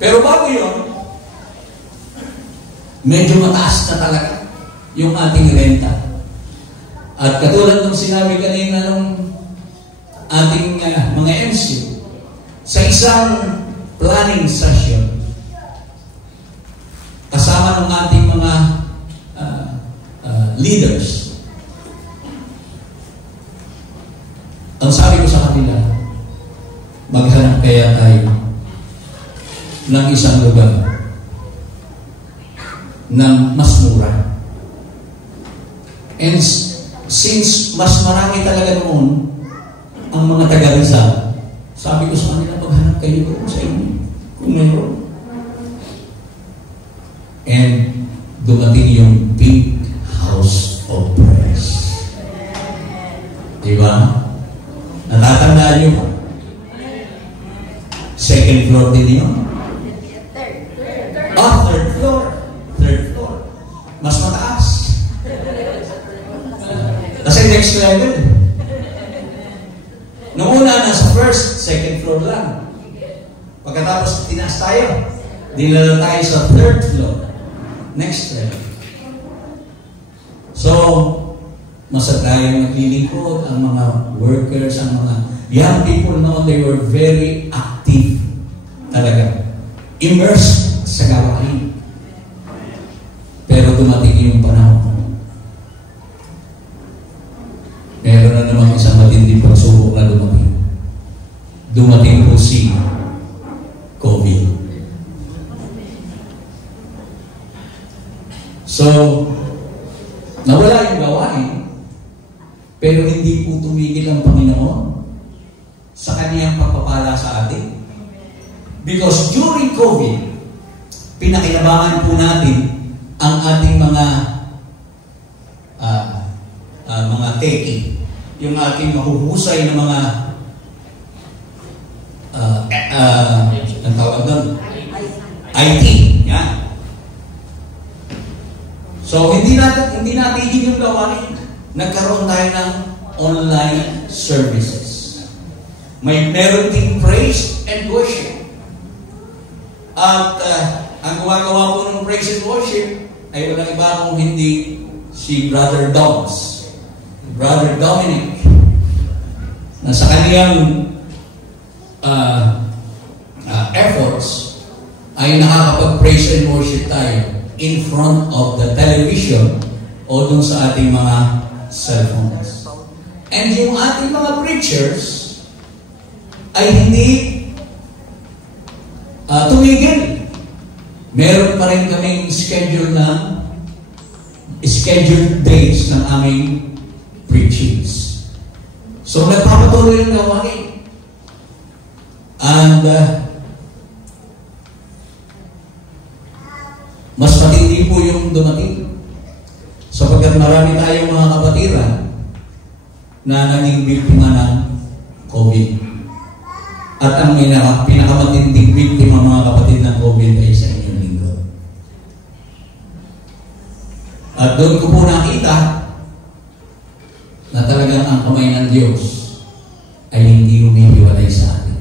Pero bago yun, medyo mataas na talaga yung ating renta. At katulad ng sinabi kanina ng ating mga MC, sa isang planning session, kasama ng ating mga leaders, ang sabi ko sa kanila, maghanap kaya tayo ng isang lugar na mas mura. And since mas marami talaga noon ang mga taga-Rizal, sabi ko sa kanila, maghanap kayo doon sa inyo kung mayroon. And dumating yung big house of praise. Diba? Natatandaan nyo ba? floor din yun? Third floor. Third floor. Mas mataas. Kasi next level. Noong una, nasa first, second floor lang. Pagkatapos, tinaas tayo. Dinala tayo sa third floor. Next level. So, masagayang naglilingkod ang mga workers, ang mga young people noon, they were very active. Talaga. Immersed sa gawain. Pero dumating yung panahon. Meron na naman isang matinding pagsubok na dumating. Dumating po si COVID. So, nawala yung gawain, pero hindi po tumigil ang Panginoon sa kaniyang pagpapala sa atin. Because during COVID, pinakinabangan po natin ang ating mga techie, yung ating mahuhusay na mga ang tawag doon, IT. Yan. So, hindi natin yung gawain. Nagkaroon tayo ng online services. Meron din praise and worship. At ang gumagawa po ng praise and worship ay walang iba kung hindi si Brother Dobbs, Brother Dominic, na sa kaniyang efforts ay nakakapag-praise and worship tayo in front of the television o dun sa ating mga cellphones. And yung ating mga preachers ay hindi tumigil. Meron pa rin kaming scheduled days ng aming preachings. So, nagpapatuloy yung gawain. And mas matindi po yung dumating. Sapagkat marami tayong mga kapatiran na naging biktima ng COVID. At ang pinakamatinding biktima mga kapatid ng COVID ay sa inyong lingkod. At doon ko po nakita na talagang ang kamay ng Diyos ay hindi humihiwalay sa atin.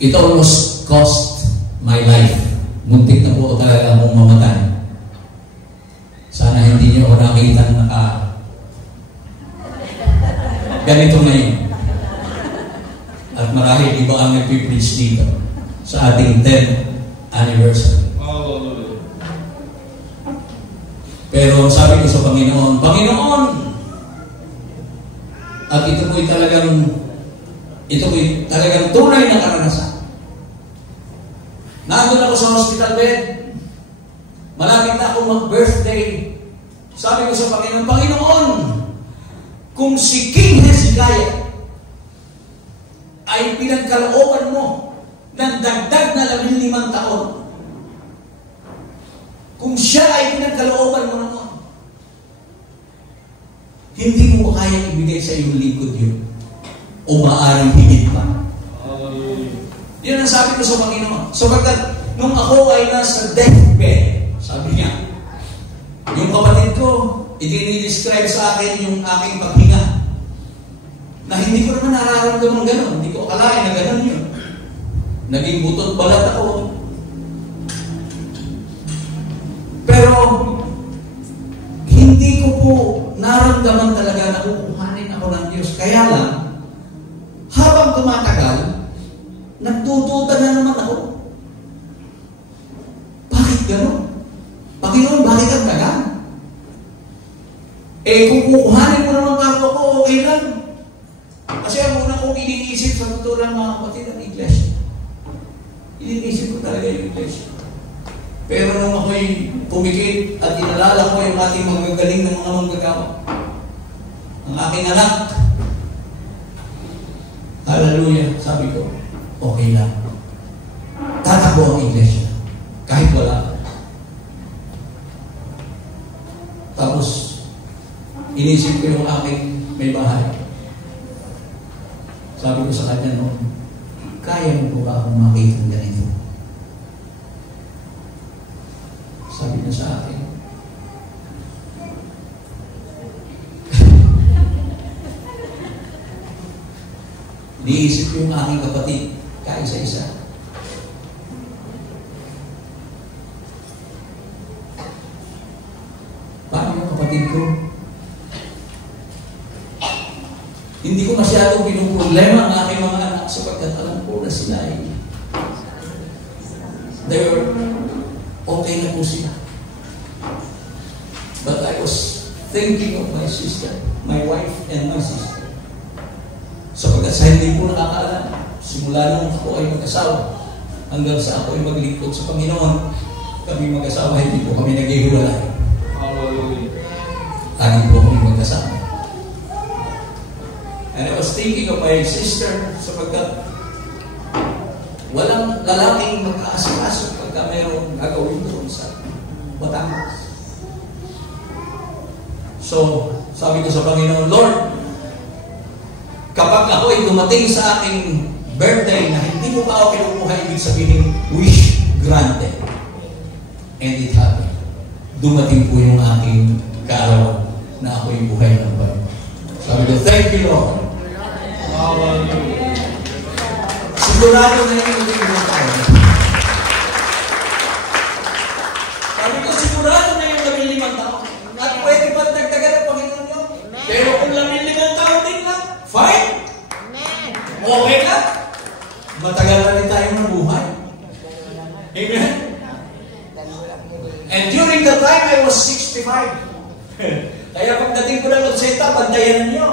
It almost cost my life. Muntik na po talaga akong mamatay. Sana hindi niyo ako nakita ganito ngayon. At marahil iba ang nagpipreach dito sa ating 10th anniversary. Pero sabi ko sa Panginoon, Panginoon! At ito po'y talagang tunay na karanasan. Nandun ako sa hospital bed. Malapit na akong mag-birthday. Sabi ko sa Panginoon, Panginoon, kung si King Hezekiah ay pinagkalooban mo ng dagdag na 15 taon, kung siya ay pinagkalooban mo naman, hindi mo kaya ibigay sa iyong lingkod yun. O maaaring higit pa. Yun ang sabi ko sa Panginoon. So, nung ako ay nasa deathbed, sabi niya, yung kapatid ko, i-describe sa akin yung aking paghinga. Na hindi ko naman nararamdaman gano'n. Hindi ko akalain na gano'n yun. Naging butot balat ako. Pero, hindi ko po naramdaman talaga na kukuhanin ako ng Diyos. Kaya lang, habang tumatagal, nagtututa na naman ako. Bakit gano'n? Panginoon, bakit ang tagal? Kung kukuhanin mo naman ako, okay lang. Kasi ang una kong iniisip sa totoo lang mga kapatid ang iglesia. Iniisip ko talaga yung iglesia. Pero nung ako'y pumikit at inalala ko yung ating magagaling ng mga manggagawa, ang aking anak, hallelujah, sabi ko, okay lang. Tatakbo ang iglesia. Kahit wala. Tapos, inisip ko yung aking may bahay. Sabi ko sa kanya noon, kaya mo po ba akong makita ng ganito? Sabi niya sa akin, niisip ko yung aking kapatid, kaisa-isa. Paano yung kapatid ko? Hindi ko masyadong pinuproblema ang aking mga anak sapagkat alam ko na sila ay they're okay na po sila. But I was thinking of my sister, my wife and my sister. Sapagkat sa hindi po nakakaalam, simula nung ako ay mag-asawa, hanggang sa ako ay maglingkod sa Panginoon, kami mag-asawa, hindi po kami naghihiwalay. Lagi po kami mag-asawa. And I was thinking of my sister, sapagkat walang lalaking magkaasikaso pagka mayroong gagawin doon sa Batangas. So, sabi ko sa Panginoon, Lord, kapag ako ay dumating sa aking birthday na hindi mo pa ako kinukuha, ibig sabihin, wish granted. And it happened. Dumating po yung aking kaarawan na ako yung buhay ng Panginoon. Sabi ko, thank you, Lord. Sigurado na yung limang taon. Sabi ko, sigurado na yung 15 taon. At pwede ba nagtagal ang Panginoon nyo? Pero kung 15 taon din lang, fine. Okay na. Matagal na rin tayo mabuhay. Amen? And during the time, I was 65. Kaya pagdating ko ng Otseta, pantayan niyo.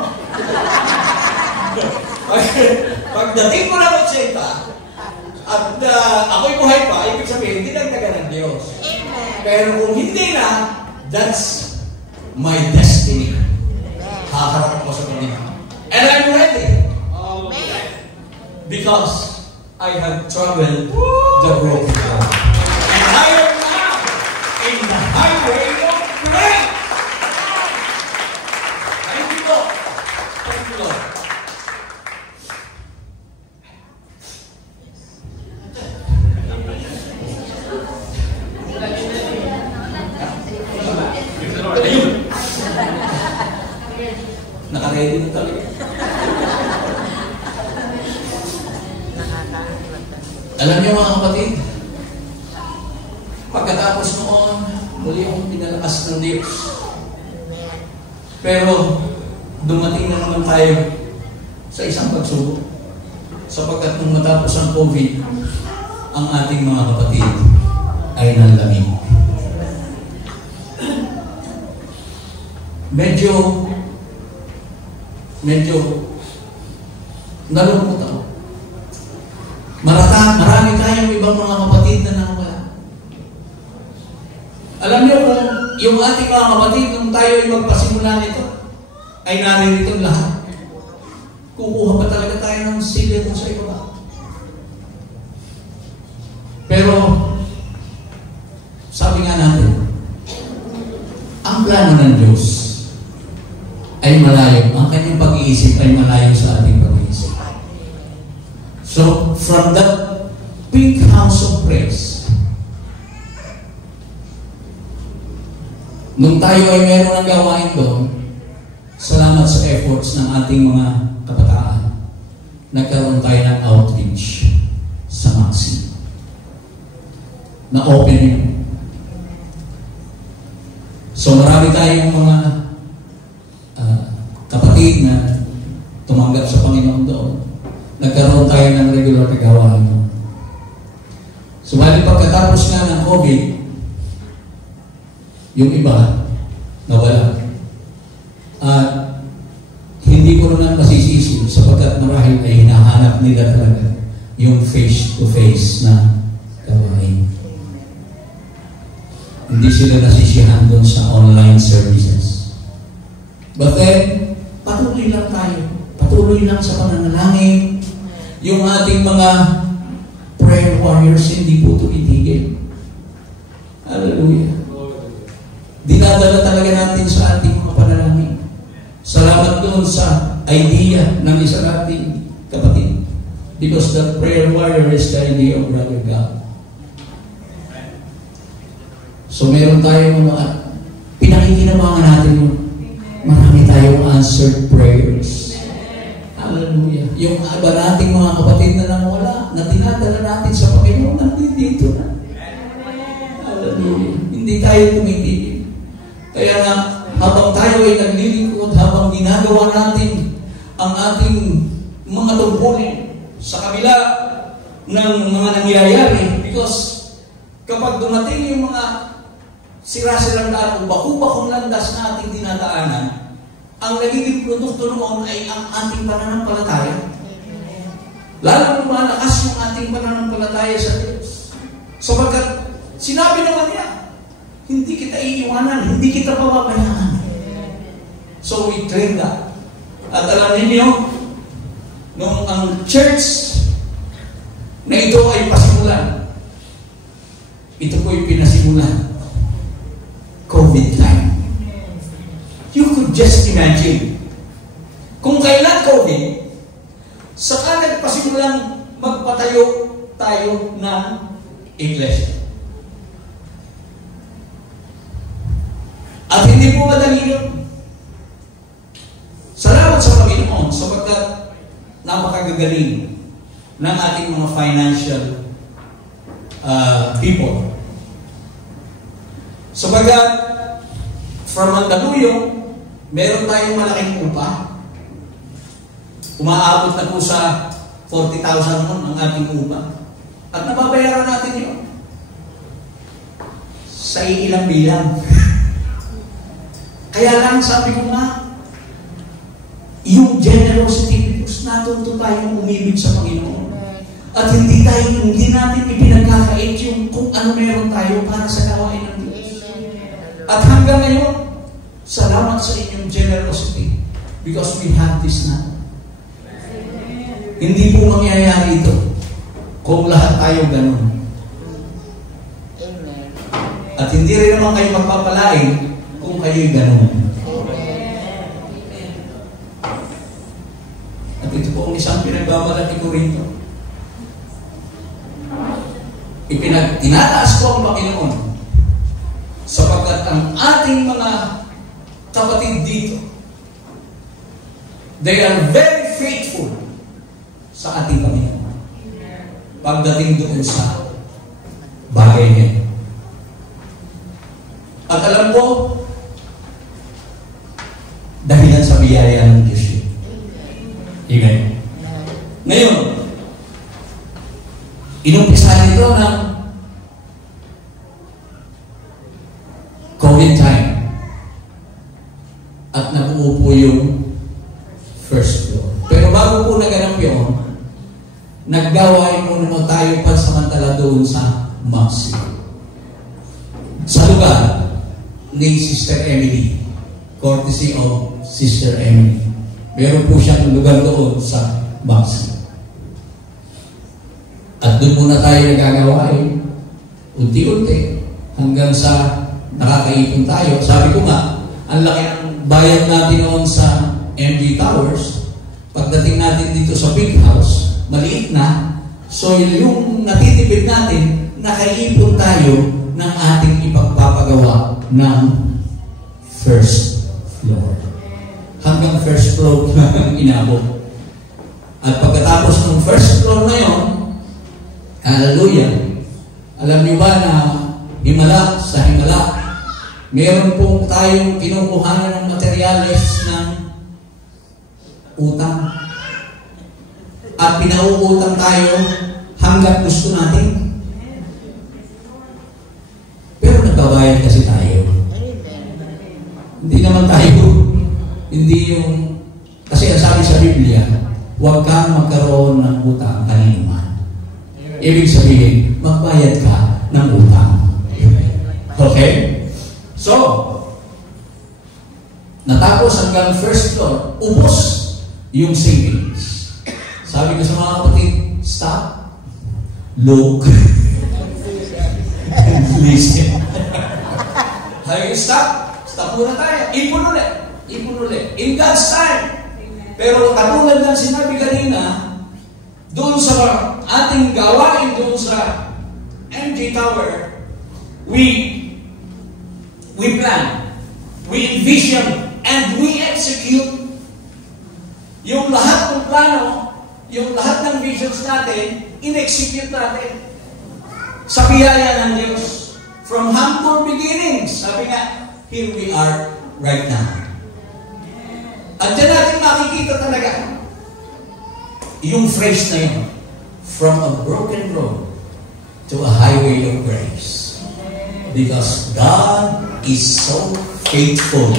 Pagdating ko ng Otseta, at ako'y buhay pa, ibig sabihin, dinagdagan ng Diyos. Pero kung hindi na, that's my destiny. Haharap ko sa Panginoon. And I'm ready. Because I have traveled the road. And I am now in the highway of grace. Thank you, Lord. Thank you, Lord. Ayun. Naka-ready na talaga. Alam niyo mga kapatid, pagkatapos noon, muli akong pinalakas ng Diyos. Pero dumating na naman tayo sa isang pagsubok. Sapagkat nung matapos ang COVID, ang ating mga kapatid ay nanlamig. Medyo nalungkot ako. Marami tayong ibang mga kapatid na nawala. Alam niyo kung yung ating mga kapatid nung tayo ay magpasimula nito, ay naririto lahat. Kukuha pa talaga tayo ng silya sa iba. Pero, sabi nga natin, ang plano ng Diyos ay malayo. Ang kanyang pag-iisip ay malayo sa ating pag-iisip. So, from that big house of praise, nung tayo ay meron ng gawain doon, salamat sa efforts ng ating mga kabataan, nagkaroon tayo ng outreach sa Maxi. Na-open yun. So, marami tayong mga kapatid na tumanggap sa Panginoon doon. Nagkaroon tayo ng regular na gawain doon. So, pagkatapos nga ng COVID, yung iba, nawala. At hindi ko naman masisisi sapagkat marahil ay hinahanap nila talaga yung face-to-face na gawain. Hindi sila nasisiyahan doon sa online services. But then, patuloy lang tayo. Patuloy lang sa pananalangin. Yung ating mga prayer warriors hindi po tumitigil. Hallelujah. Dinadala talaga natin sa ating mga panalangin. Salamat doon sa idea ng isa nating kapatid Because the prayer warrior is the idea of Brother God. So meron tayong mga pinakikinabangan natin yung marami tayong answered prayers. Hallelujah. Yung iba nating mga kapatid na nawala, na dinadala natin sa Panginoon, nandito na. Hallelujah. Hindi tayo tumitigil. Kaya nga, habang tayo ay naglilingkod, habang ginagawa natin ang ating mga tungkulin sa kabila ng mga nangyayari, because kapag dumating yung mga sira-sirang daan o baku-bakong landas na ating dinadaanan, ang nagiging produkto noon ay ang ating pananampalataya. Lalo lumalakas yung ating pananampalataya sa Diyos. Sapagkat sinabi naman niya, hindi kita iiwanan, hindi kita pababayaan. So we train that. At alam ninyo, nung ang church na ito ay pasimulan, ito po'y pinasimulan. COVID time. You could just imagine. Kung kailan COVID, saka nagpasimulang magpatayo tayo ng iglesia. At hindi po madali yun. Salamat sa Panginoon sapagkat napakagagaling ng ating mga financial people. Sapagkat from Mandaluyong, meron tayong malaking upa. Umaabot na po sa 40,000 nun ang ating upa. At nababayaran natin yun sa ilang bilang. Kaya lang sabi ko nga, yung generosity, because natuto tayong umibig sa Panginoon. At hindi natin ipinagkakait yung kung ano meron tayo para sa gawain ng Diyos. At hanggang ngayon, salamat sa inyong generosity because we have this now. Hindi po mangyayari ito kung lahat tayo ganun. At hindi rin naman kayo magpapalain kung kayo'y ganun. At ito po ang isang pinagbabalat ni Corinto. Tinataas ko ang Panginoon sapagkat ang ating mga kapatid dito, they are very faithful sa ating Panginoon pagdating doon sa bagay niya. At alam ko, dahilan sa biyaya ng Diyos yun. Amen. Ngayon, inumpisahan ito ng COVID time. At nabuo po yung first floor. Pero bago po naganap yun, naggawain muna tayo pansamantala doon sa Maxi. Sa lugar ni Sister Emily. Courtesy of Sister Emily. Meron po siyang lugar doon sa Maxi. At doon muna tayo nagagawain unti-unti hanggang sa nakakaipon tayo. Sabi ko nga, ang laki ng bayad natin noon sa MG Towers. Pagdating natin dito sa big house, maliit na. So yung natitipid natin, nakaipon tayo ng ating ipagpapagawa ng first floor. Hanggang first floor na inabot. At pagkatapos ng first floor na yon, hallelujah, alam niyo ba na sa himala, meron po tayong kinukuhanan ng materyales ng utang. At pinauutang tayo hanggang gusto natin. Pero nagbabayad kasi tayo. Hindi naman tayo, hindi yung, kasi ang sabi sa Biblia, huwag kang magkaroon ng utang kanino man. Ibig sabihin, magbayad ka ng utang. Okay? So, natapos hanggang first floor, ubos yung savings. Sabi ko sa mga kapatid, stop, look, and listen. Sabi ko, stop muna tayo, ipon ulit, in God's time. Pero katulad ng sinabi kanina, doon sa ating gawain doon sa MG Tower, we plan, we envision, and we execute yung lahat ng plano, yung lahat ng visions natin, in-execute natin sa biyaya ng Diyos. From humble beginnings, sabi nga, here we are right now. At dyan natin makikita talaga yung phrase na yun, from a broken road to a highway of grace. Because God is so faithful.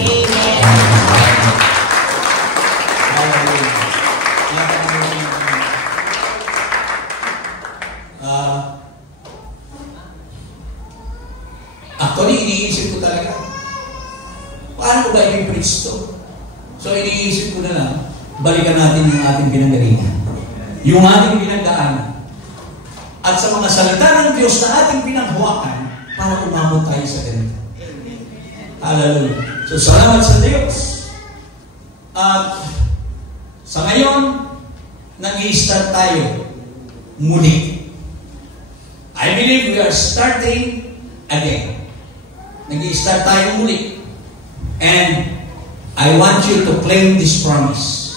Actually, iniisip ko talaga, paano ko ba i-preach to? So, iniisip ko na lang, balikan natin yung ating pinanggalingan. Yung ating pinagdaanan. At sa mga salita ng Diyos na ating pinanghawakan, para umabot tayo sa ganito. Hallelujah. So, salamat sa Diyos. At sa ngayon, nag-i-start tayo muli. I believe we are starting again. Nag-i-start tayo muli. And I want you to claim this promise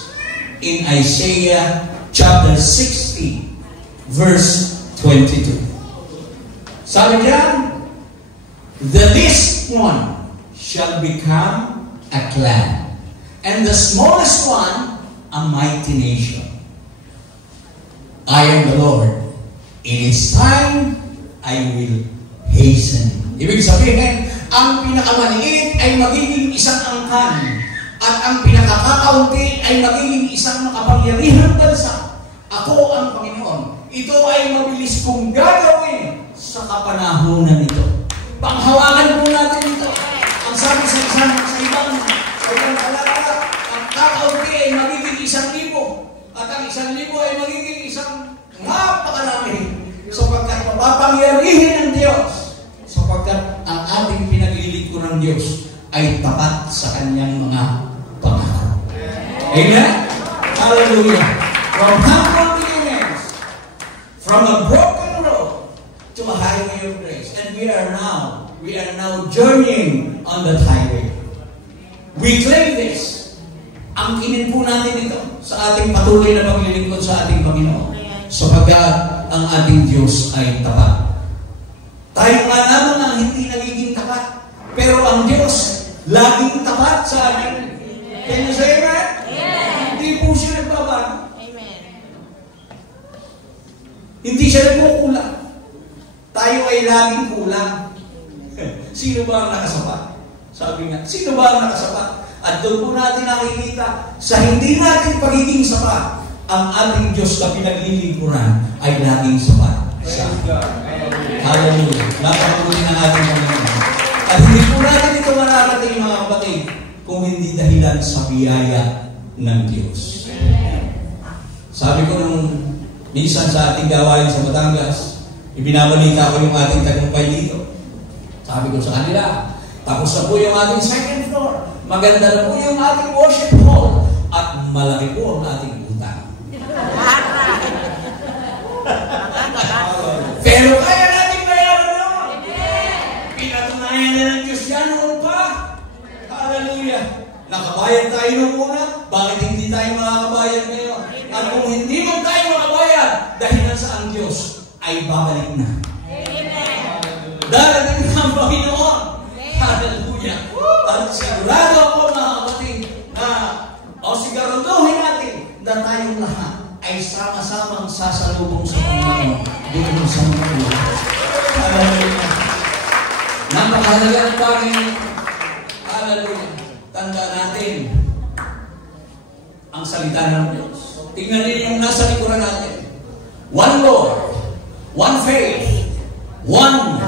in Isaiah chapter 60, verse 22. Sabi diyan, the least one shall become a clan, and the smallest one a mighty nation. I am the Lord. In its time, I will hasten. Ibig sabihin, ang pinakamaliit ay magiging isang angkan, at ang pinakakakaunti ay magiging isang makapangyarihang bansa. Ako ang Panginoon. Ito ay mabilis kong gagawin sa kapanahunan nito. Panghawakan po natin ito. Ang sabi sa ibang talata, ang kakaunti ay magiging 1,000, at ang 1,000 ay magiging isang napakarami, sapagkat mapapangyarihin ng Diyos, sapagkat ang ating pinaglilingkod ng Diyos ay tapat sa kanyang mga pangako. Amen? Hallelujah. From humble beginnings, from a broken road to a highway of grace. And we are now journeying on that highway. We claim this. Angkinin po natin ito sa ating patuloy na paglilingkod sa ating Panginoon, sapagkat ang ating Diyos ay tapat. Tayo nga naman ang hindi nagiging tapat, pero ang Diyos laging tapat sa atin. Can you say amen? Hindi po siya nagbabago. Hindi siya nagkukulang. Tayo ay laging kulang. Sino ba ang nakasapat? Sabi nga, sino ba ang nakasapat? At doon po natin nakikita, sa hindi natin pagiging sapat, ang ating Diyos na pinaglilingkuran ay laging sapat. Hallelujah. Napakabuti ng ating Panginoon. At hindi po natin ito mararating, mga kapatid, kung hindi dahilan sa biyaya ng Diyos. Sabi ko nung minsan sa ating gawain sa Batangas, ibinabalita ko yung ating tagumpay dito. Sabi ko sa kanila, tapos na po yung ating second floor, maganda na po yung ating worship hall, at malaki po ang ating utang. Pero kaya natin bayaran noon. Pinatunayan na ng Diyos yan noon pa. Hallelujah. Nakabayad tayo noong una, bakit hindi tayo makakabayad ngayon? At kung hindi man tayo makabayad, dahilan sa ang Diyos ay babalik na. Darating na ang Panginoon. Hallelujah. At sigurado ako, mga kapatid, na siguraduhin natin na tayong lahat ay sama-samang sasalubong sa Panginoon dito sa mga ulo. Hallelujah. Napakahalaga ng bagay. Hallelujah. Tanda natin ang salita ng Diyos. Tingnan niyo yung nasa likuran natin. One Lord, one faith, one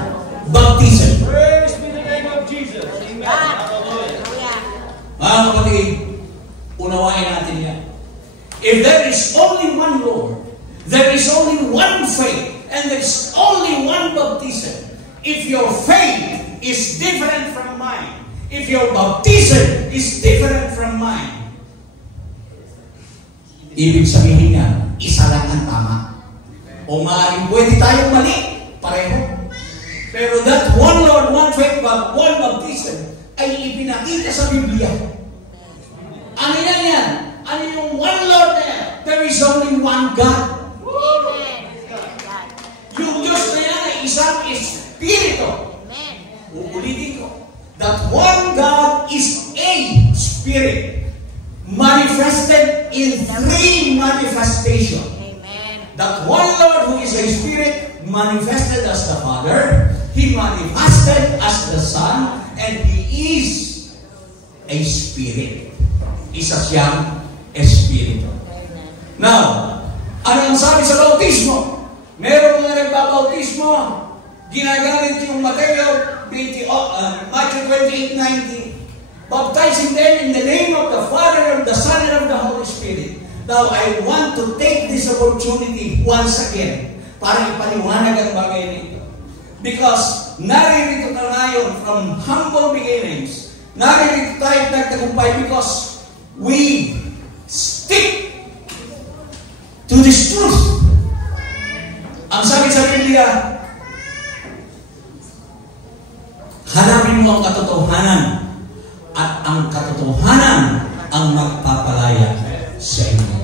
baptism. Praise be the name of Jesus. Amen. Mga kapatid, unawain natin yan. If there is only one Lord, there is only one faith, and there is only one baptism. If your faith is different from mine, if your baptism is different from mine, Ibig sabihin niya, isa lang ang tama. O maaaring pwede tayong mali, pareho. Pero that one Lord, one faith, one baptism ay ipinakita sa Biblia. Ano yan? Ano yung one Lord na yan? There is only one God. Yung Diyos na yan ay isang Espiritu. Uulitin ko. That one God is a Spirit. Manifested in three manifestations. That one Lord who is a Spirit manifested as the Father, He manifested as the Son, and He is a Spirit. Isa siyang Espiritu. Now, ano ang sabi sa bautismo? Meron mga nagbabautismo, ginagamit yung Matthew 28:19, baptizing them in the name of the Father, of the Son, and of the Holy Spirit. Now, I want to take this opportunity once again para ipaliwanag ang bagay nito. Because naririto tayo from humble beginnings. Naririto tayo nagtagumpay because we stick to this truth. Ang sabi sa Biblia, hanapin mo ang katotohanan at ang katotohanan ang magpapalaya sa inyo.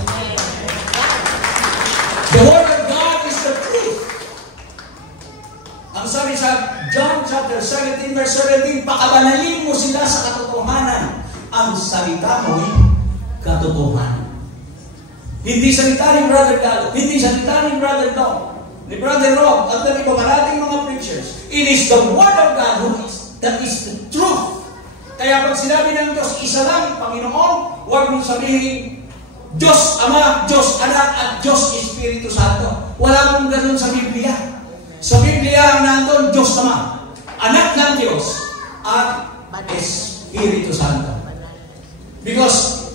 The Word of God is the truth. Ang sabi sa John chapter 17 verse 17, pakabanalin mo sila sa katotohanan. Ang salita mo'y katotohanan. Hindi salita ni Brother Galo, hindi salita ni Brother Dom, ni Brother Rob, at ng iba parating mga preachers. It is the Word of God that is the truth. Kaya pag sinabi ng Diyos, isa lang, Panginoon, huwag mong sabihin, Diyos Ama, Diyos Anak, at Diyos Espiritu Santo. Wala mong ganun sa Biblia. Sa Biblia, ang nandun, Diyos Ama, Anak ng Diyos, at Espiritu Santo. Because,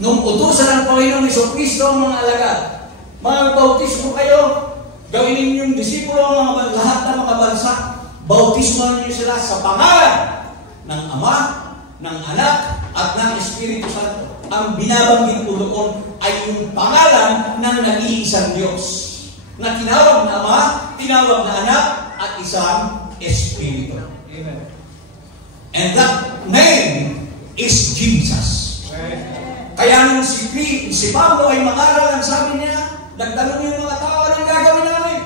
nung utusan ng Panginoon Jesucristo ang mga alagad, mga bautismo kayo, gawin ninyong disipulo ang mga lahat ng mga bansa, bautismo niyo sila sa pangalan ng Ama, ng Anak, at ng Espiritu Santo. Ang binabanggit po doon ay yung pangalan ng nag-iisang Diyos na tinawag na Ama, tinawag na Anak, at isang Espiritu. Amen. And that name is Jesus. Kaya nung si Pablo ay makaral, ang sabi niya, nagtanong yung mga tao, anong gagawin namin?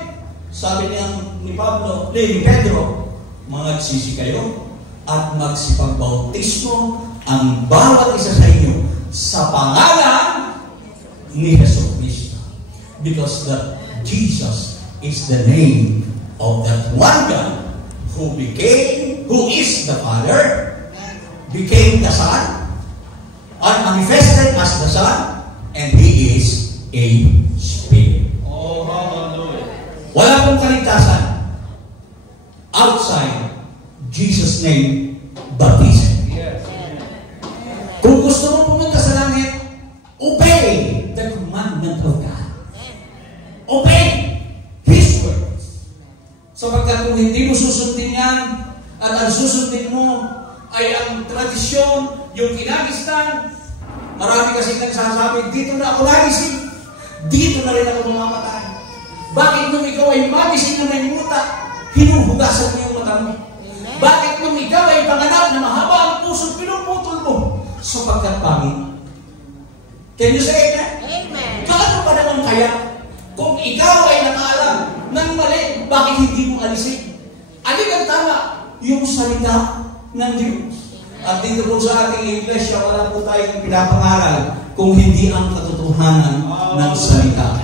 Sabi niya ni Pablo, ni Pedro, magsisi kayo at magsipagbautismo ang bawat isa sa inyo sa pangalan ni Jesucristo. Because that Jesus is the name of that one God who is the Father, became the Son, and manifested as the Son, and He is a Spirit. Oh, hallelujah. Wala pong kaligtasan outside Jesus' name, baptism. Yes. Kung gusto mo pumunta sa langit, obey the commandment of God. Obey His words. Sapagkat kung hindi mo susundin yan, at ang susundin mo ay ang tradisyon, yung kinagistan, marami kasi nagsasabi, dito na ako nagising, dito na rin ako mamamatay. Bakit nung ikaw ay magising na may muta, hinuhugasan mo yung mata mo? Bakit nung ikaw ay panganak na mahaba ang puso, pinuputol mo? Sapagkat pangit. Can you say amen? Amen. Paano pa naman kaya? Kung ikaw ay nakaalam ng mali, bakit hindi mo alisin? Alin ang tama? Yung salita ng Diyos. At dito po sa ating iglesia, wala po tayong pinapangaral kung hindi ang katotohanan ng salita.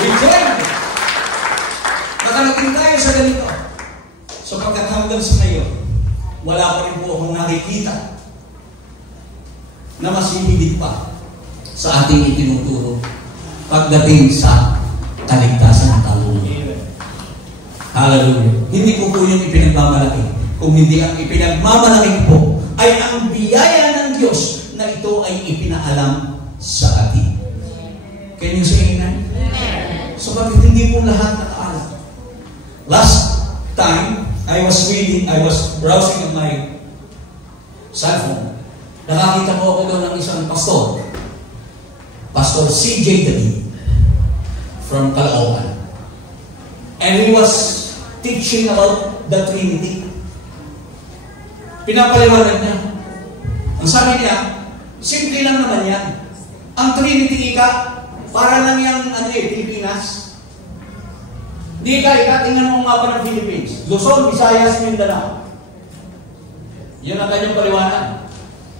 Rejoin! Nakarating tayo sa ganito. Sapagkat hanggang sa ngayon, wala pa rin po akong nakikita na mas hihigit pa sa ating itinuturo pagdating sa kaligtasan ng talungan. Hallelujah. Hindi ko po yung ipinagmamalaki. Kung hindi ang ipinagmamalaki po ay ang biyaya ng Diyos na ito ay ipinaalam sa atin. Can you say amen? So bakit hindi po lahat nakaalam? Last time, I was browsing on my cellphone. Nakakita ko ako doon ng isang pastor Pastor C.J. David from Caloocan. And he was teaching about the Trinity. Pinapaliwanag niya. Ang sabi niya, simple lang naman yan. Ang Trinity para lang yung Pilipinas. Di tingnan mo nga pa ng Philippines. Luzon, Visayas, Mindanao. Yun ang kanyang paliwanag.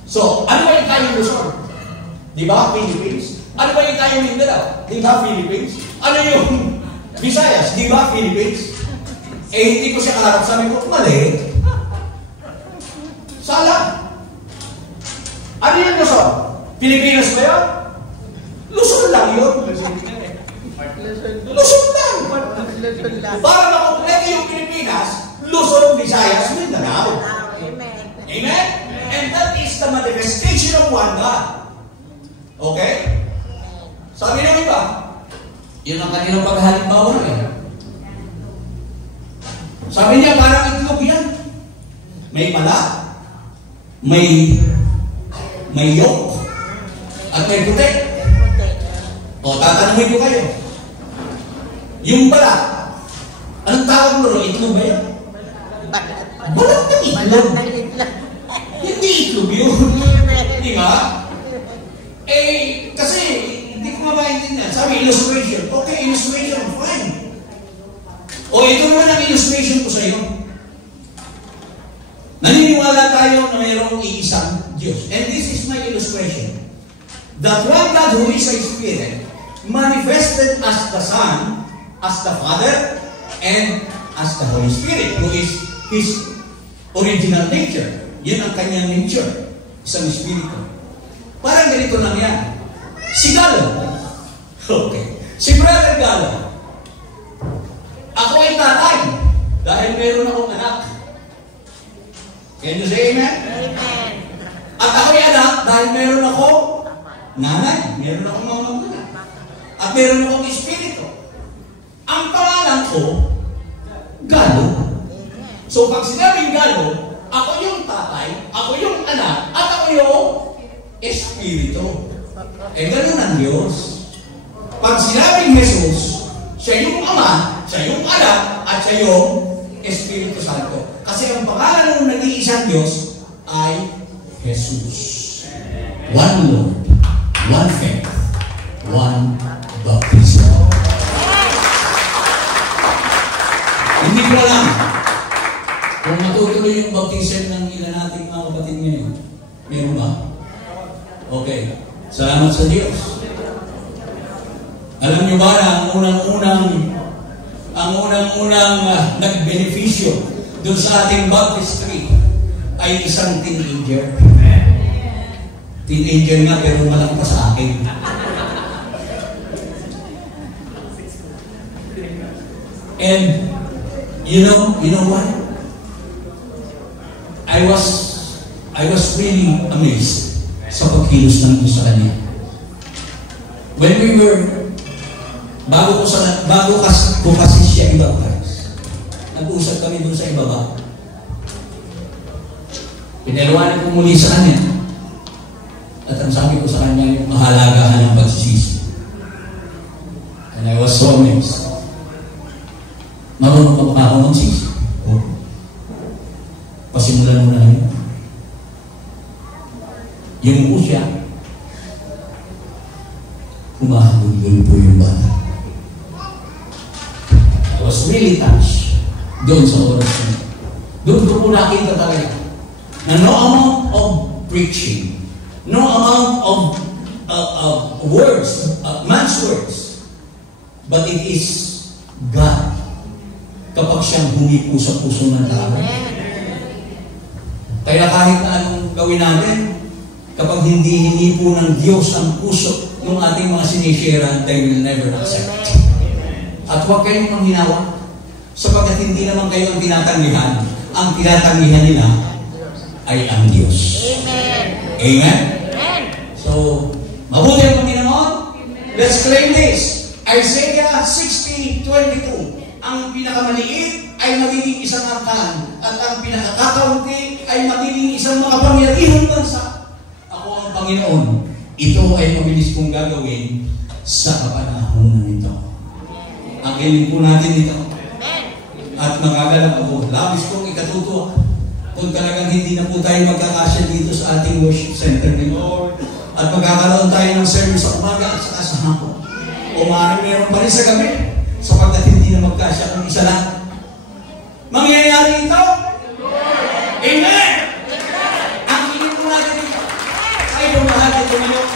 So, ano ba yung kayong Luzon? Di ba? Philippines. Ano ba yung kayong Mindanao? Di ba? Philippines. Ano yung Visayas? Di ba? Philippines. Hindi ko siya kaharap. Sabi ko, mali. Sala. Ano yung Luzon? Pilipinas ba yun? Luzon lang yun. Luzon lang. Para makumpleto yung Pilipinas, Luzon, Visayas, Mindanao. Amen? And that is the manifestation of one God. Okay? Sabi ng iba, yun ang kanilang paghalimbawa eh. Sabi niya, parang itlog yan. May pala, may yolk, at may puti. O, tatanungin ko kayo. Yung balat, anong tawag mo rin? Itlog ba yan? Balat na itlog. Hindi itlog yun. Di ba? Kasi, hindi ko mabaintindihan. Sabi, illustration. Okay, illustration, fine. O, ito naman ang illustration ko sa iyo. Naniniwala tayo na mayroong iisang Diyos. And this is my illustration. That one God who is a Spirit manifested as the Son, as the Father, and as the Holy Spirit, who is His original nature. Yun ang kanyang nature. Isang Espiritu. Parang ganito lang yan. Si Galo. Okay. Si Brother Galo. Ako ay tatay dahil meron akong anak. Can you say amen? Amen. At ako ay anak dahil meron ako nanay. Meron akong mga magulang. At meron akong Espiritu. Ang pangalan ko, Galo. So pag sinabing Galo, ako yung tatay, ako yung anak, at ako yung Espiritu. Ganun ang Diyos. Pag sinabing Jesus, siya yung Ama, siya yung anak, at siya yung Espiritu Santo. Kasi ang pangalan ng nag-iisang Diyos ay Jesus. One Lord, one faith, one baptism. Hindi ko alam kung matutuloy yung baptism ng ilan nating mga kapatid ngayon. Meron ba? Okay. Salamat sa Diyos. Alam niyo ba na ang unang nagbenepisyo doon sa ating baptistry ay isang teenager. Teenager nga pero malaki pa sa akin. And you know what? I was really amazed sa pagkilos ng Diyos sa kanya. When we were bago ko kasi siya i-baptize, nag-usap kami doon sa ibaba. Pinalawanan ko muli sa kanya. At ang sabi ko sa kanya yung mahalagahan ng pagsisisi. And I was so amazed. Marunong ka ba ako magsisi? Oh. Pasimulan mo na yun. Yung po siya, humahagulgul po yung bata. I was really touched doon sa oras na. Doon ko po nakita talaga na no amount of preaching, no amount of words, man's words, but it is God kapag siyang humipo sa puso ng tao. Kaya kahit na anong gawin natin, kapag hindi hinipo ng Diyos ang puso ng ating mga sinisharean, they will never accept. At huwag kayong manghinawa, sapagkat hindi naman kayo ang tinatanggihan. Ang tinatanggihan nila ay ang Diyos. Amen. Amen? Amen. So, mabuti ang Panginoon. Let's claim this. Isaiah 60:22. Ang pinakamaliit ay magiging isang angkan at ang pinakakakaunti ay magiging isang makapangyarihang bansa. Ako ang Panginoon ito ay mabilis kong gagawin sa kapanahonan nito. Angkinin po natin ito. At magagalak ako, labis kong ikatutuwa kung talagang hindi na po tayo magkakasya dito sa ating worship center nito. At magkakaroon tayo ng service sa umaga at saka sa hapon. O maaaring meron pa rin sa gabi sapagkat hindi na magkasya kung isa lang. Mangyayari ito? Amen! Angkinin po natin ito. Ay, bumahal ito ngayon.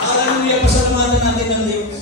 Hallelujah, pasalamatan natin ng Diyos.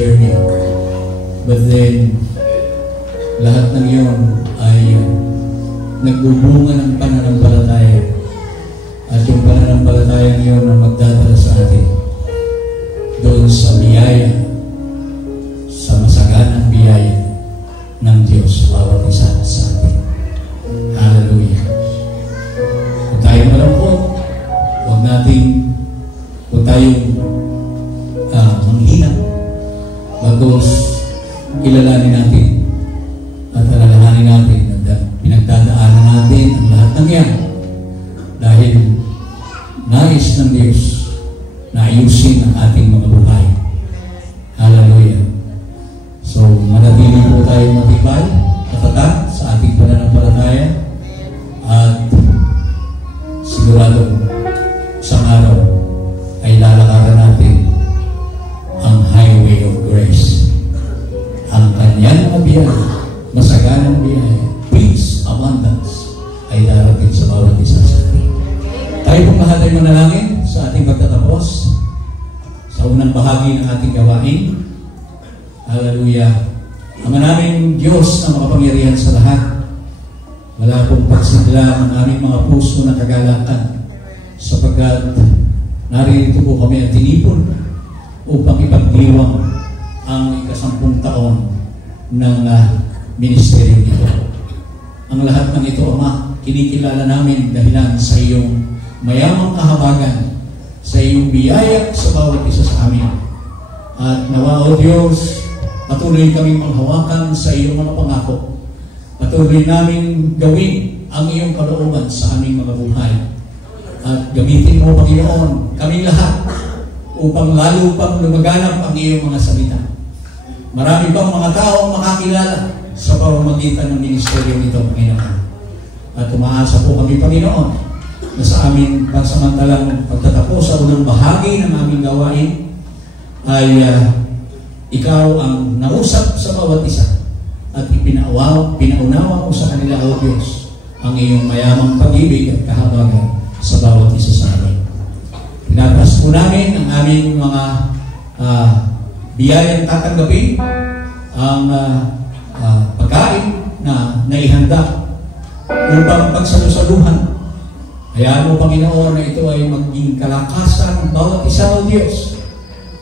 journey. But then, lahat ng yun ay nagbubunga ng pananampalataya. At yung pananampalataya yun ang magdadala sa atin doon sa biyaya, sa masaganang biyaya ng Diyos bawat isa sa atin. Hallelujah. Kung tayo malungkot, huwag tayong manghina. Bagos kilalanin natin at alalahanin natin na pinagdadaanan natin ang lahat ng yan dahil nais ng Diyos na ayusin ang ating mga buhay. Hallelujah. So, manatili po tayo matibay, matatag sa ating pananampalataya at sigurado isang araw ay lalakaran natin ang highway of grace. Ang kanyang mga biyaya, masaganang biyaya, peace, abundance ay darating sa bawat isa sa atin. Tayo pong lahat ay manalangin sa ating pagtatapos sa unang bahagi ng ating gawain. Hallelujah. Ama naming Diyos na makapangyarihan sa lahat, wala pong pagsidla ang aming mga puso na kagalakan sapagkat narito po kami at tinipon upang ipagdiwang ang 10 taon ng ministeryo nito. Ang lahat ng ito, Ama, kinikilala namin dahilan sa iyong mayamang kahabagan, sa iyong biyaya sa bawat isa sa amin. At nawa, O Diyos, patuloy kaming manghawakan sa iyong mga pangako. Patuloy namin gawin ang iyong kalooban sa aming mga buhay. At gamitin mo, Panginoon, kaming lahat upang lalo pang lumaganap ang iyong mga salita. Marami pang mga tao ang makakilala sa pamamagitan ng ministeryo nito, Panginoon. At umaasa po kami, Panginoon, na sa aming pansamantalang pagtatapos sa unang bahagi ng aming gawain ay ikaw ang nausap sa bawat isa at pinaunawa mo sa kanila, O Diyos, ang iyong mayamang pag-ibig at kahabagan sa bawat isa sa amin. Pinatas po namin ang aming mga biyayang tatanggapin, ang pagkain na naihanda upang pagsalusaluhan. Hayaan mo, Panginoon, na ito ay maging kalakasan ng bawat isa, O Diyos.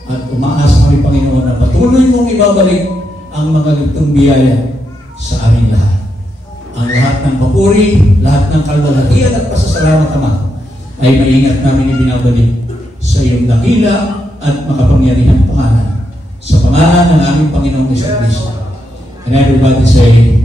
At umaasa kami, Panginoon, na patuloy mong ibabalik ang mga gantong biyaya sa aming lahat. Ang lahat ng papuri, lahat ng kalwalhatian at pasasalamat, Ama, ay maingat namin ibinabalik sa iyong dakila at makapangyarihang pangalan. Sa pangalan ng aming Panginoong Kristo. And everybody say,